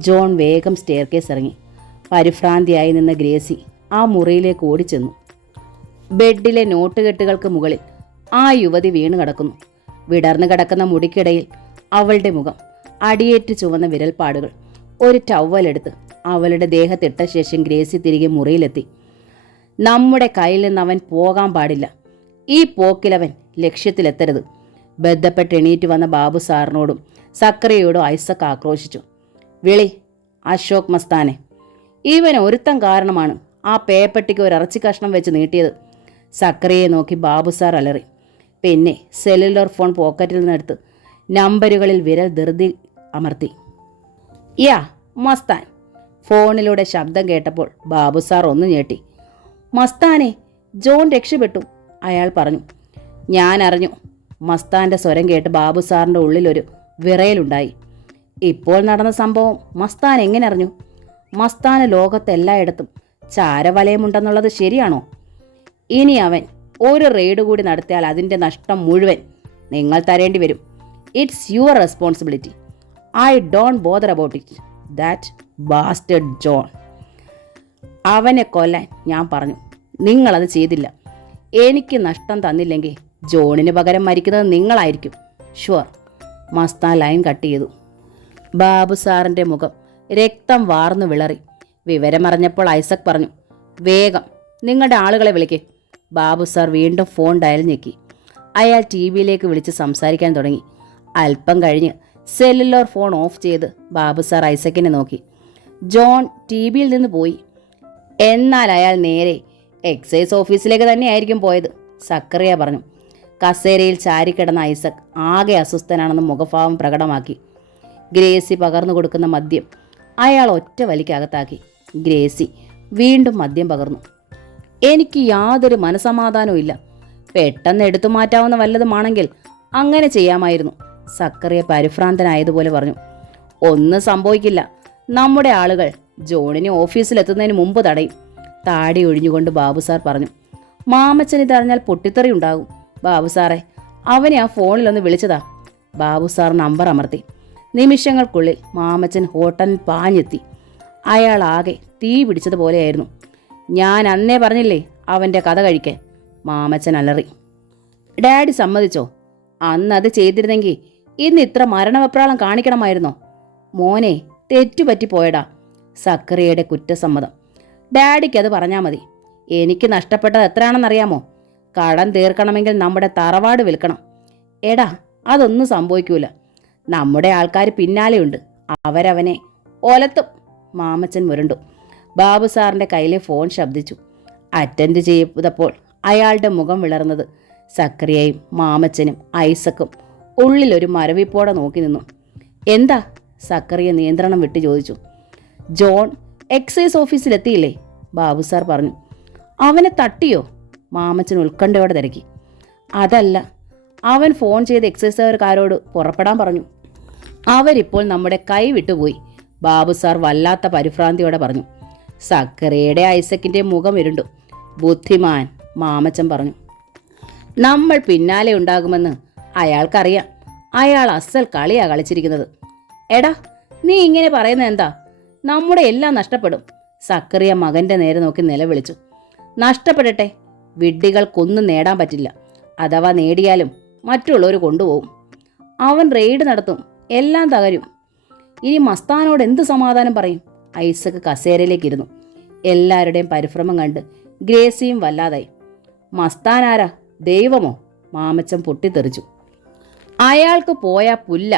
ജോൺ വേഗം സ്റ്റെയർകേസ് ഇറങ്ങി. പരിഭ്രാന്തിയായി നിന്ന ഗ്രേസി ആ മുറിയിലേക്ക് ഓടിച്ചെന്നു. ബെഡിലെ നോട്ടുകെട്ടുകൾക്ക് മുകളിൽ ആ യുവതി വീണു കിടക്കുന്നു. വിടർന്നു കിടക്കുന്ന മുടിക്കിടയിൽ അവളുടെ മുഖം, അടിയേറ്റ് ചുവന്ന വിരൽപ്പാടുകൾ. ഒരു ടവലെടുത്ത് അവളുടെ ദേഹത്തിട്ട ശേഷം ഗ്രേസി തിരികെ മുറിയിലെത്തി. നമ്മുടെ കയ്യിൽ നിന്ന് അവൻ പോകാൻ പാടില്ല. ഈ പോക്കിലവൻ ലക്ഷ്യത്തിലെത്തരുത്. ബന്ധപ്പെട്ട് എണീറ്റ് വന്ന ബാബു സാറിനോടും സക്കറിയോടും ഐസക് ആക്രോശിച്ചു. വിളി അശോക് മസ്താനെ. ഇവൻ ഒരുത്തം കാരണമാണ് ആ പേപ്പട്ടിക്ക് ഒരു ഇറച്ചി കഷ്ണം വെച്ച് നീട്ടിയത്. സക്കറിയെ നോക്കി ബാബു സാർ അലറി. പിന്നെ സെല്ലുലർ ഫോൺ പോക്കറ്റിൽ നിന്നെടുത്ത് നമ്പറുകളിൽ വിരൽ ധൃതി അമർത്തി. യാ മസ്താൻ. ഫോണിലൂടെ ശബ്ദം കേട്ടപ്പോൾ ബാബു സാർ ഒന്ന് ഞെട്ടി. മസ്താനെ, ജോൺ രക്ഷപ്പെട്ടു, അയാൾ പറഞ്ഞു. ഞാൻ അറിഞ്ഞു. മസ്താന്റെ സ്വരം കേട്ട് ബാബു സാറിൻ്റെ ഉള്ളിലൊരു വിറയലുണ്ടായി. ഇപ്പോൾ നടന്ന സംഭവം മസ്താൻ എങ്ങനെ അറിഞ്ഞു? മസ്താന് ലോകത്തെല്ലായിടത്തും ചാരവലയമുണ്ടെന്നുള്ളത് ശരിയാണോ? ഇനി അവൻ ഒരു റെയ്ഡ് കൂടി നടത്തിയാൽ അതിൻ്റെ നഷ്ടം മുഴുവൻ നിങ്ങൾ തരേണ്ടി വരും. It's your responsibility. I don't bother about it. That bastard John. അവനെ കൊല്ലാൻ ഞാൻ പറഞ്ഞു. നിങ്ങളത് ചെയ്തില്ല. എനിക്ക് നഷ്ടം തന്നില്ലെങ്കിൽ ജോണിന് പകരം മരിക്കുന്നത് നിങ്ങളായിരിക്കും. ഷുവർ. മസ്താൻ ലൈൻ കട്ട് ചെയ്തു. ബാബു സാറിൻ്റെ മുഖം രക്തം വാർന്നു വിളറി. വിവരമറിഞ്ഞപ്പോൾ ഐസക് പറഞ്ഞു, വേഗം നിങ്ങളുടെ ആളുകളെ വിളിക്കേ. ബാബു സാർ വീണ്ടും ഫോൺ ഡയൽ ഞെക്കി. അയാൾ TV-യിലേക്ക് വിളിച്ച് സംസാരിക്കാൻ തുടങ്ങി. അല്പം കഴിഞ്ഞ് സെല്ലുലാർ ഫോൺ ഓഫ് ചെയ്ത് ബാബു സാർ ഐസക്കിനെ നോക്കി. ജോൺ TV-യിൽ നിന്ന് പോയി. എന്നാൽ അയാൾ നേരെ എക്സൈസ് ഓഫീസിലേക്ക് തന്നെയായിരിക്കും പോയത്, സക്കറിയ പറഞ്ഞു. കസേരയിൽ ചാരിക്കിടന്ന ഐസക് ആകെ അസ്വസ്ഥനാണെന്ന് മുഖഭാവം പ്രകടമാക്കി. ഗ്രേസി പകർന്നു കൊടുക്കുന്ന മദ്യം അയാൾ ഒറ്റ വലിക്കകത്താക്കി. ഗ്രേസി വീണ്ടും മദ്യം പകർന്നു. എനിക്ക് യാതൊരു മനസമാധാനവും ഇല്ല. പെട്ടെന്ന് എടുത്തു മാറ്റാവുന്ന വല്ലതുമാണെങ്കിൽ അങ്ങനെ ചെയ്യാമായിരുന്നു. സക്കറിയ പരിഭ്രാന്തനായതുപോലെ പറഞ്ഞു. ഒന്നും സംഭവിക്കില്ല. നമ്മുടെ ആളുകൾ ജോണിനെ ഓഫീസിലെത്തുന്നതിന് മുമ്പ് തടയും. താടി ഒഴിഞ്ഞുകൊണ്ട് ബാബു സാർ പറഞ്ഞു. മാമച്ചൻ ഇതറിഞ്ഞാൽ പൊട്ടിത്തെറി ഉണ്ടാകും. ബാബു സാറേ, അവനെ ആ ഫോണിലൊന്ന് വിളിച്ചതാ. ബാബു സാർ നമ്പർ അമർത്തി. നിമിഷങ്ങൾക്കുള്ളിൽ മാമച്ചൻ ഹോട്ടലിൽ പാഞ്ഞെത്തി. അയാൾ ആകെ തീ പിടിച്ചതുപോലെയായിരുന്നു. ഞാൻ അന്നേ പറഞ്ഞില്ലേ അവൻ്റെ കഥ കഴിക്കാൻ, മാമച്ചൻ അലറി. ഡാഡി സമ്മതിച്ചോ? അന്ന് അത് ചെയ്തിരുന്നെങ്കിൽ ഇന്ന് ഇത്ര മരണവെപ്രാളം കാണിക്കണമായിരുന്നോ? മോനെ, തെറ്റുപറ്റിപ്പോയടാ. സക്കറിയയുടെ കുറ്റസമ്മതം. ഡാഡിക്ക് അത് പറഞ്ഞാൽ മതി. എനിക്ക് നഷ്ടപ്പെട്ടത് എത്രയാണെന്നറിയാമോ? കടം തീർക്കണമെങ്കിൽ നമ്മുടെ തറവാട് വിൽക്കണം. എടാ, അതൊന്നും സംഭവിക്കൂല. നമ്മുടെ ആൾക്കാർ പിന്നാലെയുണ്ട്. അവരവനെ ഒലത്തും. മാമച്ചൻ മുരണ്ടു. ബാബു സാറിൻ്റെ കയ്യിലെ ഫോൺ ശബ്ദിച്ചു. അറ്റൻഡ് ചെയ്തപ്പോൾ അയാളുടെ മുഖം വിളർന്നത് സക്കറിയയും മാമച്ചനും ഐസക്കും ഉള്ളിലൊരു മരവിപ്പോടെ നോക്കി നിന്നു. എന്താ? സക്കറിയ നിയന്ത്രണം വിട്ട് ചോദിച്ചു. ജോൺ എക്സൈസ് ഓഫീസിലെത്തിയില്ലേ? ബാബു സാർ പറഞ്ഞു. അവനെ തട്ടിയോ? മാമച്ചൻ ഉത്കണ്ഠയോടെ തിരക്കി. അതല്ല, അവൻ ഫോൺ ചെയ്ത് എക്സൈസുകാരോട് പുറപ്പെടാൻ പറഞ്ഞു. അവരിപ്പോൾ നമ്മുടെ കൈ വിട്ടുപോയി. ബാബു സാർ വല്ലാത്ത പരിഭ്രാന്തിയോടെ പറഞ്ഞു. സക്കറിയയുടെ ഐസക്കിൻ്റെ മുഖം ഇരുണ്ടു. ബുദ്ധിമാൻ, മാമച്ചൻ പറഞ്ഞു. നമ്മൾ പിന്നാലെ ഉണ്ടാകുമെന്ന് അയാൾക്കറിയാം. അയാൾ അസൽ കളിയാ കളിച്ചിരിക്കുന്നത്. എടാ, നീ ഇങ്ങനെ പറയുന്നത് എന്താ? നമ്മുടെ എല്ലാം നഷ്ടപ്പെടും. സക്കറിയ മകൻ്റെ നേരെ നോക്കി നിലവിളിച്ചു. നഷ്ടപ്പെടട്ടെ. വിഡ്ഢികൾക്കൊന്നും നേടാൻ പറ്റില്ല. അഥവാ നേടിയാലും മറ്റുള്ളവർ കൊണ്ടുപോകും. അവൻ റെയ്ഡ് നടത്തും. എല്ലാം തകരും. ഇനി മസ്താനോട് എന്ത് സമാധാനം പറയും? ഐസക്ക് കസേരയിലേക്കിരുന്നു. എല്ലാവരുടെയും പരിഭ്രമം കണ്ട് ഗ്രേസിയും വല്ലാതായി. മസ്താൻ ആരാ? ദൈവമോ? മാമച്ചൻ പൊട്ടിത്തെറിച്ചു. അയാൾക്ക് പോയാ പുല്ല.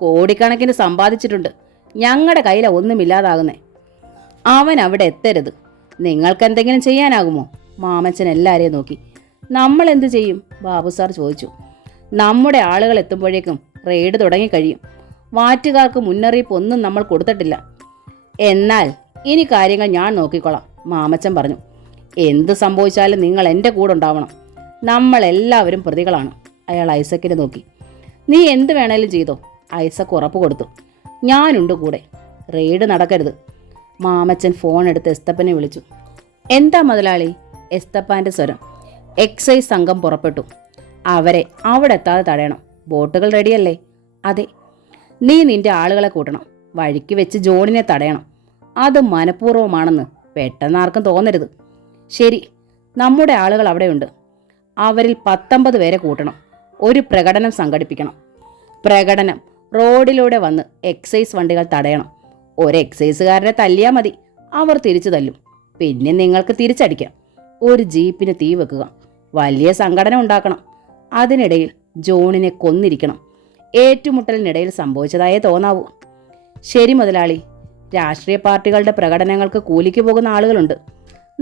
കോടിക്കണക്കിന് സമ്പാദിച്ചിട്ടുണ്ട്. ഞങ്ങളുടെ കയ്യില ഒന്നുമില്ലാതാകുന്നേ. അവൻ അവിടെ എത്തരുത്. നിങ്ങൾക്കെന്തെങ്കിലും ചെയ്യാനാകുമോ? മാമച്ചൻ എല്ലാവരെയും നോക്കി. നമ്മൾ എന്തു ചെയ്യും? ബാബു സാർ ചോദിച്ചു. നമ്മുടെ ആളുകൾ എത്തുമ്പോഴേക്കും റെയ്ഡ് തുടങ്ങിക്കഴിയും. വാറ്റുകാർക്ക് മുന്നറിയിപ്പ് ഒന്നും നമ്മൾ കൊടുത്തിട്ടില്ല. എന്നാൽ ഇനി കാര്യങ്ങൾ ഞാൻ നോക്കിക്കൊള്ളാം, മാമച്ചൻ പറഞ്ഞു. എന്ത് സംഭവിച്ചാലും നിങ്ങൾ എൻ്റെ കൂടെ ഉണ്ടാവണം. നമ്മളെല്ലാവരും പ്രതികളാണ്. അയാൾ ഐസക്കിനെ നോക്കി. നീ എന്ത് വേണേലും ചെയ്തോ, ഐസക്ക് ഉറപ്പ് കൊടുത്തു. ഞാനുണ്ട് കൂടെ. റെയ്ഡ് നടക്കരുത്. മാമച്ചൻ ഫോൺ എടുത്ത് എസ്തപ്പനെ വിളിച്ചു. എന്താ മുതലാളി? എസ്തപ്പാൻ്റെ സ്വരം. എക്സൈസ് സംഘം പുറപ്പെട്ടു. അവരെ അവിടെ എത്താതെ തടയണം. ബോട്ടുകൾ റെഡിയല്ലേ? അതെ. നീ നിന്റെ ആളുകളെ കൂട്ടണം. വഴിക്ക് വെച്ച് ജോണിനെ തടയണം. അത് മനഃപൂർവ്വമാണെന്ന് പെട്ടെന്ന് ആർക്കും തോന്നരുത്. ശരി, നമ്മുടെ ആളുകൾ അവിടെയുണ്ട്. അവരിൽ 19 പേരെ കൂട്ടണം. ഒരു പ്രകടനം സംഘടിപ്പിക്കണം. പ്രകടനം റോഡിലൂടെ വന്ന് എക്സൈസ് വണ്ടികൾ തടയണം. ഒരു എക്സൈസുകാരനെ തല്ലിയാൽ മതി. അവർ തിരിച്ചു തല്ലും. പിന്നെ നിങ്ങൾക്ക് തിരിച്ചടിക്കാം. ഒരു ജീപ്പിന് തീ വെക്കുക. വലിയ സംഘടന ഉണ്ടാക്കണം. അതിനിടയിൽ ജോണിനെ കൊന്നിരിക്കണം. ഏറ്റുമുട്ടലിനിടയിൽ സംഭവിച്ചതായേ തോന്നാവൂ. ശരി മുതലാളി. രാഷ്ട്രീയ പാർട്ടികളുടെ പ്രകടനങ്ങൾക്ക് കൂലിക്ക് പോകുന്ന ആളുകളുണ്ട്.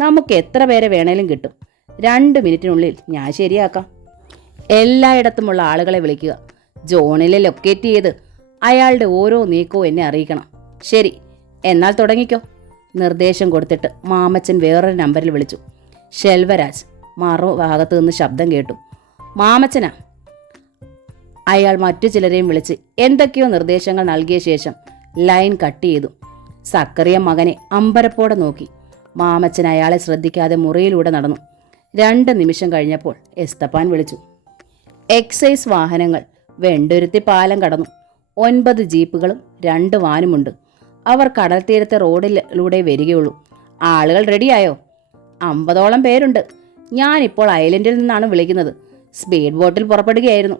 നമുക്ക് എത്ര പേരെ വേണേലും കിട്ടും. 2 മിനിറ്റിനുള്ളിൽ ഞാൻ ശരിയാക്കാം. എല്ലായിടത്തുമുള്ള ആളുകളെ വിളിക്കുക. ജോണിലെ ലൊക്കേറ്റ് ചെയ്ത് അയാളുടെ ഓരോ നീക്കവും എന്നെ അറിയിക്കണം. ശരി, എന്നാൽ തുടങ്ങിക്കോ. നിർദ്ദേശം കൊടുത്തിട്ട് മാമച്ചൻ വേറൊരു നമ്പറിൽ വിളിച്ചു. ശെൽവരാജ്. മറുഭാഗത്തു നിന്ന് ശബ്ദം കേട്ടു. മാമച്ചനാ. അയാൾ മറ്റു ചിലരെയും വിളിച്ച് എന്തൊക്കെയോ നിർദ്ദേശങ്ങൾ നൽകിയ ശേഷം ലൈൻ കട്ട് ചെയ്തു. സക്കറിയ മകനെ അമ്പരപ്പോടെ നോക്കി. മാമച്ചൻ അയാളെ ശ്രദ്ധിക്കാതെ മുറിയിലൂടെ നടന്നു. 2 നിമിഷം കഴിഞ്ഞപ്പോൾ എസ്തപ്പാൻ വിളിച്ചു. എക്സൈസ് വാഹനങ്ങൾ വെണ്ടുരുത്തി പാലം കടന്നു. 9 ജീപ്പുകളും 2 വാനുമുണ്ട്. അവർ കടൽ തീരത്തെ റോഡിലൂടെ വരികയുള്ളൂ. ആളുകൾ റെഡിയായോ? 50ഓളം പേരുണ്ട്. ഞാനിപ്പോൾ ഐലൻഡിൽ നിന്നാണ് വിളിക്കുന്നത്. സ്പീഡ് ബോട്ടിൽ പുറപ്പെടുകയായിരുന്നു.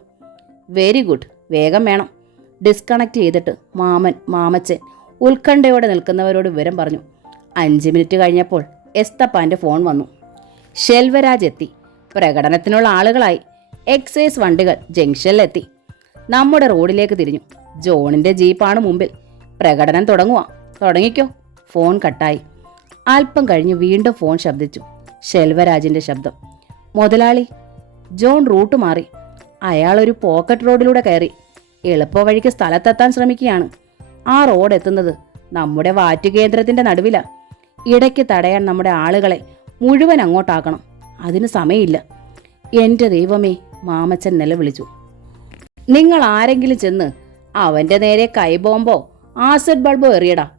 Very good. വേഗം വേണം. ഡിസ്കണക്ട് ചെയ്തിട്ട് മാമച്ചൻ ഉത്കണ്ഠയോടെ നിൽക്കുന്നവരോട് വിവരം പറഞ്ഞു. 5 മിനിറ്റ് കഴിഞ്ഞപ്പോൾ എസ്തപ്പാൻ്റെ ഫോൺ വന്നു. ശെൽവരാജ് എത്തി. പ്രകടനത്തിനുള്ള ആളുകളായി. എക്സൈസ് വണ്ടികൾ ജംഗ്ഷനിലെത്തി. നമ്മുടെ റോഡിലേക്ക് തിരിഞ്ഞു. ജോണിൻ്റെ ജീപ്പാണ് മുമ്പിൽ. പ്രകടനം തുടങ്ങിക്കോ. ഫോൺ കട്ടായി. അല്പം കഴിഞ്ഞ് വീണ്ടും ഫോൺ ശബ്ദിച്ചു. ശെൽവരാജിൻ്റെ ശബ്ദം. മുതലാളി, ജോൺ റൂട്ട് മാറി. അയാളൊരു പോക്കറ്റ് റോഡിലൂടെ കയറി എളുപ്പ വഴിക്ക് സ്ഥലത്തെത്താൻ ശ്രമിക്കുകയാണ്. ആ റോഡ് എത്തുന്നത് നമ്മുടെ വാറ്റുകേന്ദ്രത്തിൻ്റെ നടുവിലാണ്. ഇടയ്ക്ക് തടയാൻ നമ്മുടെ ആളുകളെ മുഴുവൻ അങ്ങോട്ടാക്കണം. അതിന് സമയമില്ല. എൻ്റെ ദൈവമേ, മാമച്ചൻ നിലവിളിച്ചു. നിങ്ങൾ ആരെങ്കിലും ചെന്ന് അവൻ്റെ നേരെ കൈബോംബോ ആസിഡ് ബൾബോ എറിയടാ.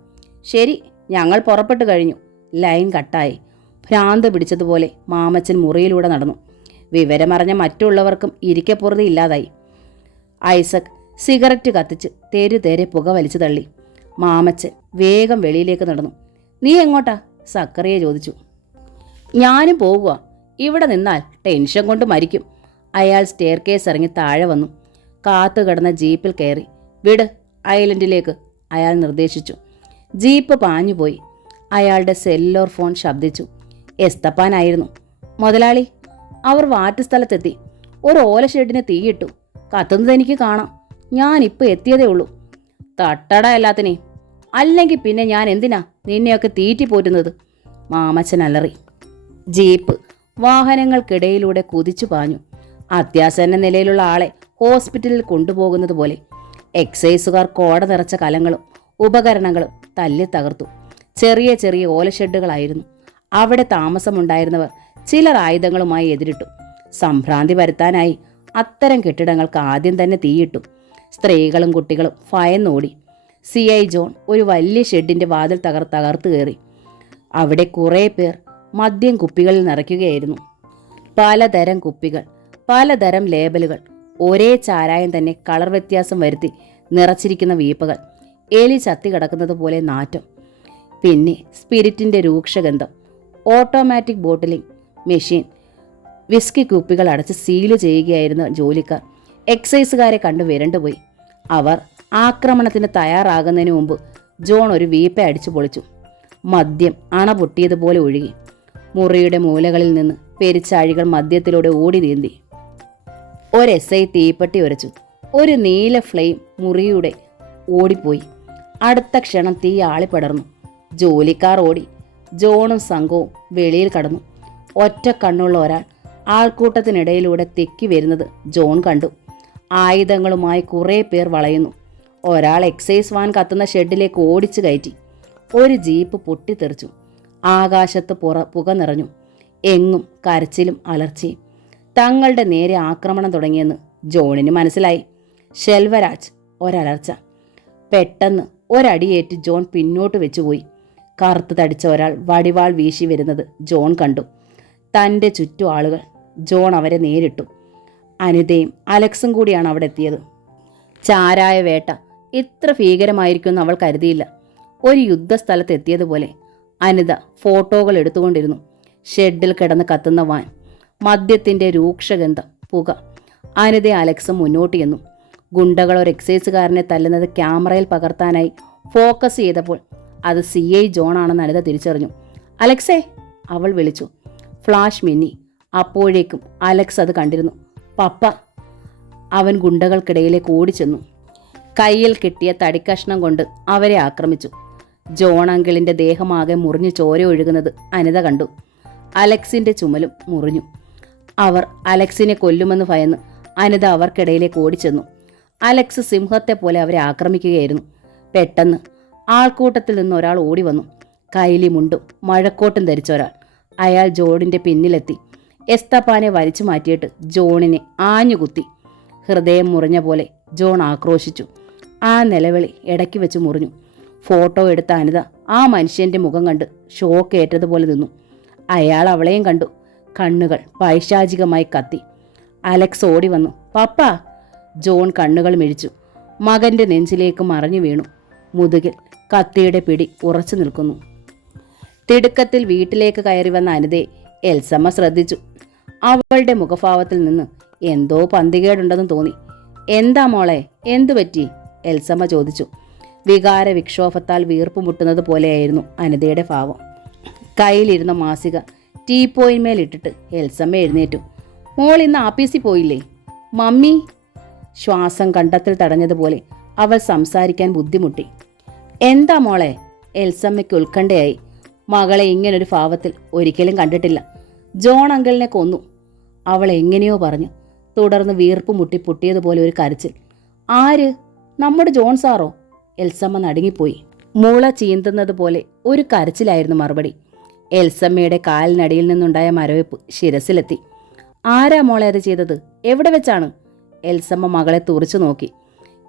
ശരി, ഞങ്ങൾ പുറപ്പെട്ടു കഴിഞ്ഞു. ലൈൻ കട്ടായി. ഭ്രാന്ത് പിടിച്ചതുപോലെ മാമച്ചൻ മുറിയിലൂടെ നടന്നു. വിവരമറിഞ്ഞ മറ്റുള്ളവർക്കും ഇരിക്കപ്പുറതി ഇല്ലാതായി. ഐസക് സിഗരറ്റ് കത്തിച്ച് തെരെ പുക വലിച്ചു തള്ളി. മാമച്ചൻ വേഗം വെളിയിലേക്ക് നടന്നു. നീ എങ്ങോട്ടാ? സക്കറിയ ചോദിച്ചു. ഞാനും പോകുക. ഇവിടെ നിന്നാൽ ടെൻഷൻ കൊണ്ട് മരിക്കും. അയാൾ സ്റ്റെയർ കേസ് ഇറങ്ങി താഴെ വന്നു. കാത്തു കിടന്ന ജീപ്പിൽ കയറി. വിട്, ഐലൻഡിലേക്ക് അയാൾ നിർദ്ദേശിച്ചു. ജീപ്പ് പാഞ്ഞുപോയി. അയാളുടെ സെല്ലോർ ഫോൺ ശബ്ദിച്ചു. എസ്തപ്പാനായിരുന്നു. മുതലാളി, അവർ വാറ്റ് സ്ഥലത്തെത്തി. ഒരു ഓല ഷെഡിന് തീയിട്ടു. കത്തുന്നത് എനിക്ക് കാണാം. ഞാനിപ്പോൾ എത്തിയതേ ഉള്ളൂ. തട്ടട എല്ലാത്തിനെയും. അല്ലെങ്കിൽ പിന്നെ ഞാൻ എന്തിനാ നിന്നെയൊക്കെ തീറ്റി പോറ്റുന്നത്? മാമച്ചൻ അലറി. ജീപ്പ് വാഹനങ്ങൾക്കിടയിലൂടെ കുതിച്ചു പാഞ്ഞു. അത്യാസന്ന നിലയിലുള്ള ആളെ ഹോസ്പിറ്റലിൽ കൊണ്ടുപോകുന്നത് പോലെ. എക്സൈസുകാർ കോട നിറച്ച കലങ്ങളും ഉപകരണങ്ങളും തല്ലി തകർത്തു. ചെറിയ ചെറിയ ഓലഷെഡുകളായിരുന്നു. അവിടെ താമസമുണ്ടായിരുന്നവർ ചിലർ ആയുധങ്ങളുമായി എതിരിട്ടു. സംഭ്രാന്തി വരുത്താനായി അത്തരം കെട്ടിടങ്ങൾക്ക് ആദ്യം തന്നെ തീയിട്ടു. സ്ത്രീകളും കുട്ടികളും ഭയന്നോടി. CI ജോൺ ഒരു വലിയ ഷെഡിന്റെ വാതിൽ തകർത്തു കയറി. അവിടെ കുറേ പേർ മദ്യം കുപ്പികളിൽ നിറയ്ക്കുകയായിരുന്നു. പലതരം കുപ്പികൾ, പലതരം ലേബലുകൾ, ഒരേ ചാരായം തന്നെ കളർ വ്യത്യാസം വരുത്തി നിറച്ചിരിക്കുന്ന വീപ്പകൾ, എലി ചത്തി കിടക്കുന്നത് പോലെ നാറ്റം, പിന്നെ സ്പിരിറ്റിന്റെ രൂക്ഷഗന്ധം. ഓട്ടോമാറ്റിക് ബോട്ടിലിംഗ് മെഷീൻ വിസ്കി കുപ്പികൾ അടച്ച് സീല് ചെയ്യുകയായിരുന്ന ജോലിക്കാർ എക്സൈസുകാരെ കണ്ടു വിരണ്ടുപോയി. അവർ ആക്രമണത്തിന് തയ്യാറാകുന്നതിന് മുമ്പ് ജോൺ ഒരു വീപ്പ അടിച്ചു പൊളിച്ചു. മദ്യം അണ പൊട്ടിയതുപോലെ ഒഴുകി. മുറിയുടെ മൂലകളിൽ നിന്ന് പെരിച്ചാഴികൾ മദ്യത്തിലൂടെ ഓടി നീന്തി. ഒരു SI തീപ്പെട്ടി ഉരച്ചു. ഒരു നീല ഫ്ലെയിം മുറിയുടെ ഓടിപ്പോയി. അടുത്ത ക്ഷണം തീ ആളിപ്പടർന്നു. ജോലിക്കാർ ഓടി. ജോണും സംഘവും വെളിയിൽ കടന്നു. ഒറ്റ കണ്ണുള്ള ഒരാൾ ആൾക്കൂട്ടത്തിനിടയിലൂടെ തെക്കി വരുന്നത് ജോൺ കണ്ടു. ആയുധങ്ങളുമായി കുറേ പേർ വളയുന്നു. ഒരാൾ എക്സൈസ് വാൻ കത്തുന്ന ഷെഡിലേക്ക് ഓടിച്ചു കയറ്റി. ഒരു ജീപ്പ് പൊട്ടിത്തെറിച്ചു. ആകാശത്ത് പുക നിറഞ്ഞു. എങ്ങും കരച്ചിലും അലർച്ചയും. തങ്ങളുടെ നേരെ ആക്രമണം തുടങ്ങിയെന്ന് ജോണിന് മനസ്സിലായി. ശെൽവരാജ് ഒരലർച്ച. പെട്ടെന്ന് ഒരടിയേറ്റ് ജോൺ പിന്നോട്ട് വെച്ചുപോയി. കറുത്ത് തടിച്ച ഒരാൾ വടിവാൾ വീശി വരുന്നത് ജോൺ കണ്ടു. തൻ്റെ ചുറ്റും ആളുകൾ. ജോൺ അവരെ നേരിട്ടു. അനിതയും അലക്സും കൂടിയാണ് അവിടെ എത്തിയത്. ചാരായ വേട്ട ഇത്ര ഭീകരമായിരിക്കുമെന്ന് അവൾ കരുതിയില്ല. ഒരു യുദ്ധസ്ഥലത്ത് എത്തിയതുപോലെ. അനിത ഫോട്ടോകൾ എടുത്തുകൊണ്ടിരുന്നു. ഷെഡിൽ കിടന്ന് കത്തുന്ന വാൻ, മദ്യത്തിൻ്റെ രൂക്ഷഗന്ധം, പുക. അനിത അലക്സും മുന്നോട്ട് ചെന്നു. ഗുണ്ടകൾ ഒരു എക്സൈസുകാരനെ തല്ലുന്നത് ക്യാമറയിൽ പകർത്താനായി ഫോക്കസ് ചെയ്തപ്പോൾ അത് CI ജോൺ ആണെന്ന് അനിത തിരിച്ചറിഞ്ഞു. അലക്സേ, അവൾ വിളിച്ചു. ഫ്ലാഷ് മിന്നി. അപ്പോഴേക്കും അലക്സ് അത് കണ്ടിരുന്നു. പപ്പ. അവൻ ഗുണ്ടകൾക്കിടയിലേക്ക് ഓടിച്ചെന്നു. കയ്യിൽ കിട്ടിയ തടിക്കഷ്ണം കൊണ്ട് അവരെ ആക്രമിച്ചു. ജോൺ അങ്കിളിന്റെ ദേഹമാകെ മുറിഞ്ഞു ചോര ഒഴുകുന്നത് അനിത കണ്ടു. അലക്സിന്റെ ചുമലും മുറിഞ്ഞു. അവർ അലക്സിനെ കൊല്ലുമെന്ന് ഭയന്ന് അനിത അവർക്കിടയിലേക്ക് ഓടിച്ചെന്നു. അലക്സ് സിംഹത്തെ പോലെ അവരെ ആക്രമിക്കുകയായിരുന്നു. പെട്ടെന്ന് ആൾക്കൂട്ടത്തിൽ നിന്ന് ഒരാൾ ഓടി വന്നു. കൈലി മുണ്ടും മഴക്കോട്ടും ധരിച്ച ഒരാൾ. അയാൾ ജോണിന്റെ പിന്നിലെത്തി. എസ്തപ്പാനെ വലിച്ചു മാറ്റിയിട്ട് ജോണിനെ ആഞ്ഞുകുത്തി. ഹൃദയം മുറിഞ്ഞ പോലെ ജോൺ ആക്രോശിച്ചു. ആ നിലവിളി ഇടയ്ക്ക് വെച്ച് മുറിഞ്ഞു. ഫോട്ടോ എടുത്ത അനിത ആ മനുഷ്യന്റെ മുഖം കണ്ട് ഷോക്ക് ഏറ്റതുപോലെ നിന്നു. അയാൾ അവളെയും കണ്ടു. കണ്ണുകൾ പൈശാചികമായി കത്തി. അലക്സ് ഓടി വന്നു. പപ്പ. ജോൺ കണ്ണുകൾ മിഴിച്ചു. മകന്റെ നെഞ്ചിലേക്ക് മറഞ്ഞു വീണു. മുതുകിൽ കത്തിയുടെ പിടി ഉറച്ചു നിൽക്കുന്നു. തിടുക്കത്തിൽ വീട്ടിലേക്ക് കയറി വന്ന അനിതയെ എൽസമ്മ ശ്രദ്ധിച്ചു. അവളുടെ മുഖഭാവത്തിൽ നിന്ന് എന്തോ പന്തികേടുണ്ടെന്ന് തോന്നി. എന്താ മോളെ, എന്തു പറ്റി? എൽസമ്മ ചോദിച്ചു. വികാര വിക്ഷോഭത്താൽ വീർപ്പ് മുട്ടുന്നത് പോലെയായിരുന്നു അനിതയുടെ ഭാവം. കയ്യിലിരുന്ന മാസിക ടീപ്പോയിന്മേലിട്ടിട്ട് എൽസമ്മ എഴുന്നേറ്റു. മോൾ ഇന്ന് ആപ്പീസിൽ പോയില്ലേ? മമ്മി. ശ്വാസം കണ്ടത്തിൽ തടഞ്ഞതുപോലെ അവൾ സംസാരിക്കാൻ ബുദ്ധിമുട്ടി. എന്താ മോളെ? എൽസമ്മയ്ക്ക് ഉത്കണ്ഠയായി. മകളെ ഇങ്ങനൊരു ഭാവത്തിൽ ഒരിക്കലും കണ്ടിട്ടില്ല. ജോൺ അങ്കിളിനെ കൊന്നു, അവൾ എങ്ങനെയോ പറഞ്ഞു. തുടർന്ന് വീർപ്പ് മുട്ടി പൊട്ടിയതുപോലെ ഒരു കരച്ചിൽ. ആര്? നമ്മുടെ ജോൺ സാറോ? എൽസമ്മ നടുങ്ങിപ്പോയി. മുള ചീന്തുന്നത് പോലെ ഒരു കരച്ചിലായിരുന്നു മറുപടി. എൽസമ്മയുടെ കാലിനടിയിൽ നിന്നുണ്ടായ മരവിപ്പ് ശിരസിലെത്തി. ആരാ മോളെ അത് ചെയ്തത്? എവിടെ വെച്ചാണ്? എൽസമ്മ മകളെ തുറച്ചു നോക്കി.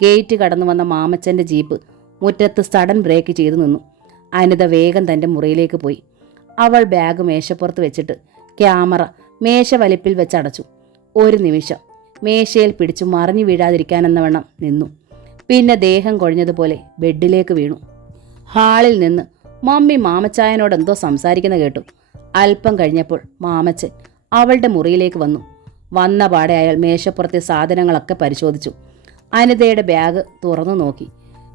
ഗേറ്റ് കടന്നു വന്ന മാമച്ചൻ്റെ ജീപ്പ് മുറ്റത്ത് സഡൻ ബ്രേക്ക് ചെയ്തു നിന്നു. അനിത വേഗം തൻ്റെ മുറിയിലേക്ക് പോയി. അവൾ ബാഗ് മേശപ്പുറത്ത് വെച്ചിട്ട് ക്യാമറ മേശ വലിപ്പിൽ വെച്ചടച്ചു. ഒരു നിമിഷം മേശയിൽ പിടിച്ചു മറിഞ്ഞു വീഴാതിരിക്കാനെന്ന വണ്ണം നിന്നു. പിന്നെ ദേഹം കൊഴിഞ്ഞതുപോലെ ബെഡിലേക്ക് വീണു. ഹാളിൽ നിന്ന് മമ്മി മാമച്ചായനോട് എന്തോ സംസാരിക്കുന്ന കേട്ടു. അല്പം കഴിഞ്ഞപ്പോൾ മാമച്ചൻ അവളുടെ മുറിയിലേക്ക് വന്നു. വന്ന പാടെ അയാൾ മേശപ്പുറത്തെ സാധനങ്ങളൊക്കെ പരിശോധിച്ചു. അനിതയുടെ ബാഗ് തുറന്നു നോക്കി.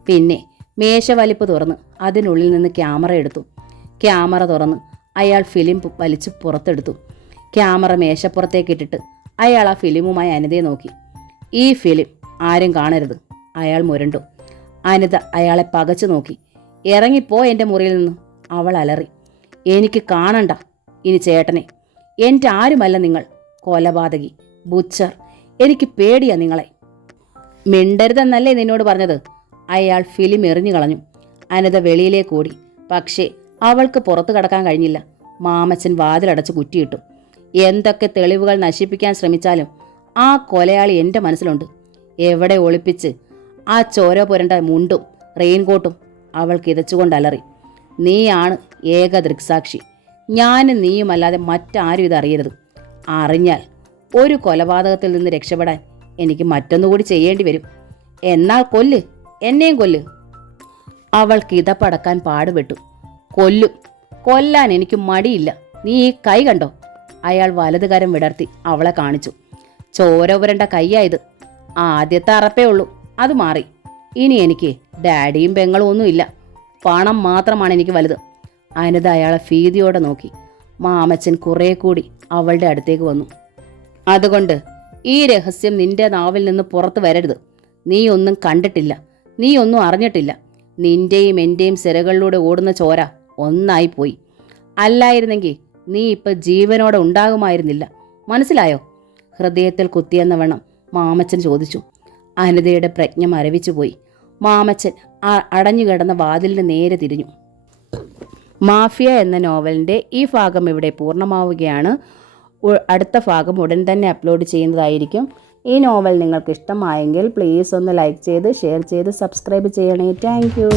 പിന്നെ മേശ വലിപ്പ് തുറന്ന് അതിനുള്ളിൽ നിന്ന് ക്യാമറ എടുത്തു. ക്യാമറ തുറന്ന് അയാൾ ഫിലിം വലിച്ചു പുറത്തെടുത്തു. ക്യാമറ മേശപ്പുറത്തേക്ക് ഇട്ടിട്ട് അയാൾ ആ ഫിലിമുമായി അനിതയെ നോക്കി. ഈ ഫിലിം ആരും കാണരുത്, അയാൾ മുരണ്ടു. അനിത അയാളെ പകച്ചു നോക്കി. ഇറങ്ങിപ്പോ എൻ്റെ മുറിയിൽ നിന്ന്, അവൾ അലറി. എനിക്ക് കാണണ്ട ഇനി ചേട്ടനെ. എൻ്റെ ആരുമല്ല നിങ്ങൾ, കൊലപാതകി, ബുച്ചർ. എനിക്ക് പേടിയാ നിങ്ങളെ. മിണ്ടരുതെന്നല്ലേ നിന്നോട് പറഞ്ഞത്? അയാൾ ഫിലിം എറിഞ്ഞു കളഞ്ഞു. അനിത വെളിയിലേക്ക് ഓടി. പക്ഷേ അവൾക്ക് പുറത്തു കടക്കാൻ കഴിഞ്ഞില്ല. മാമച്ചൻ വാതിലടച്ച് കുറ്റിയിട്ടു. എന്തൊക്കെ തെളിവുകൾ നശിപ്പിക്കാൻ ശ്രമിച്ചാലും ആ കൊലയാളി എൻ്റെ മനസ്സിലുണ്ട്. എവിടെ ഒളിപ്പിച്ച് ആ ചോര പുരണ്ട മുണ്ടും റെയിൻകോട്ടും അവൾ കിതച്ചുകൊണ്ട് അലറി. നീയാണ് ഏക ദൃക്സാക്ഷി. ഞാനും നീയുമല്ലാതെ മറ്റാരും ഇതറിയരുത്. അറിഞ്ഞാൽ ഒരു കൊലപാതകത്തിൽ നിന്ന് രക്ഷപ്പെടാൻ എനിക്ക് മറ്റൊന്നുകൂടി ചെയ്യേണ്ടി വരും. എന്നാൽ കൊല്ല്, എന്നെയും കൊല്ല്. അവൾ കിതപ്പടക്കാൻ പാടുപെട്ടു. കൊല്ലും, കൊല്ലാൻ എനിക്ക് മടിയില്ല. നീ ഈ കൈ കണ്ടോ? അയാൾ വലതുകരം വിടർത്തി അവളെ കാണിച്ചു. ചോര പുരണ്ട കൈയായത്. ആദ്യത്തെ അറപ്പേ ഉള്ളൂ, അത് മാറി. ഇനി എനിക്ക് ഡാഡിയും പെങ്ങളും ഒന്നുമില്ല. പണം മാത്രമാണ് എനിക്ക് വലുത്. അനിത അയാളെ ഭീതിയോടെ നോക്കി. മാമച്ചൻ കുറെ കൂടി അവളുടെ അടുത്തേക്ക് വന്നു. അതുകൊണ്ട് ഈ രഹസ്യം നിന്റെ നാവിൽ നിന്ന് പുറത്തു വരരുത്. നീ ഒന്നും കണ്ടിട്ടില്ല, നീ ഒന്നും അറിഞ്ഞിട്ടില്ല. നിന്റെയും എൻ്റെയും സിരകളിലൂടെ ഓടുന്ന ചോര ഒന്നായിപ്പോയി. അല്ലായിരുന്നെങ്കിൽ നീ ഇപ്പം ജീവനോടെ ഉണ്ടാകുമായിരുന്നില്ല. മനസ്സിലായോ? ഹൃദയത്തിൽ കുത്തിയെന്ന വണ്ണം മാമച്ചൻ ചോദിച്ചു. അനിതയുടെ പ്രജ്ഞ മരവിച്ചു പോയി. മാമച്ചൻ അടഞ്ഞുകിടന്ന വാതിലിന് നേരെ തിരിഞ്ഞു. മാഫിയ എന്ന നോവലിൻ്റെ ഈ ഭാഗം ഇവിടെ പൂർണ്ണമാവുകയാണ്. അടുത്ത ഭാഗം ഉടൻ തന്നെ അപ്ലോഡ് ചെയ്യുന്നതായിരിക്കും. ഈ നോവൽ നിങ്ങൾക്ക് ഇഷ്ടമായെങ്കിൽ പ്ലീസ് ഒന്ന് ലൈക്ക് ചെയ്ത് ഷെയർ ചെയ്ത് സബ്സ്ക്രൈബ് ചെയ്യണേ. Thank you.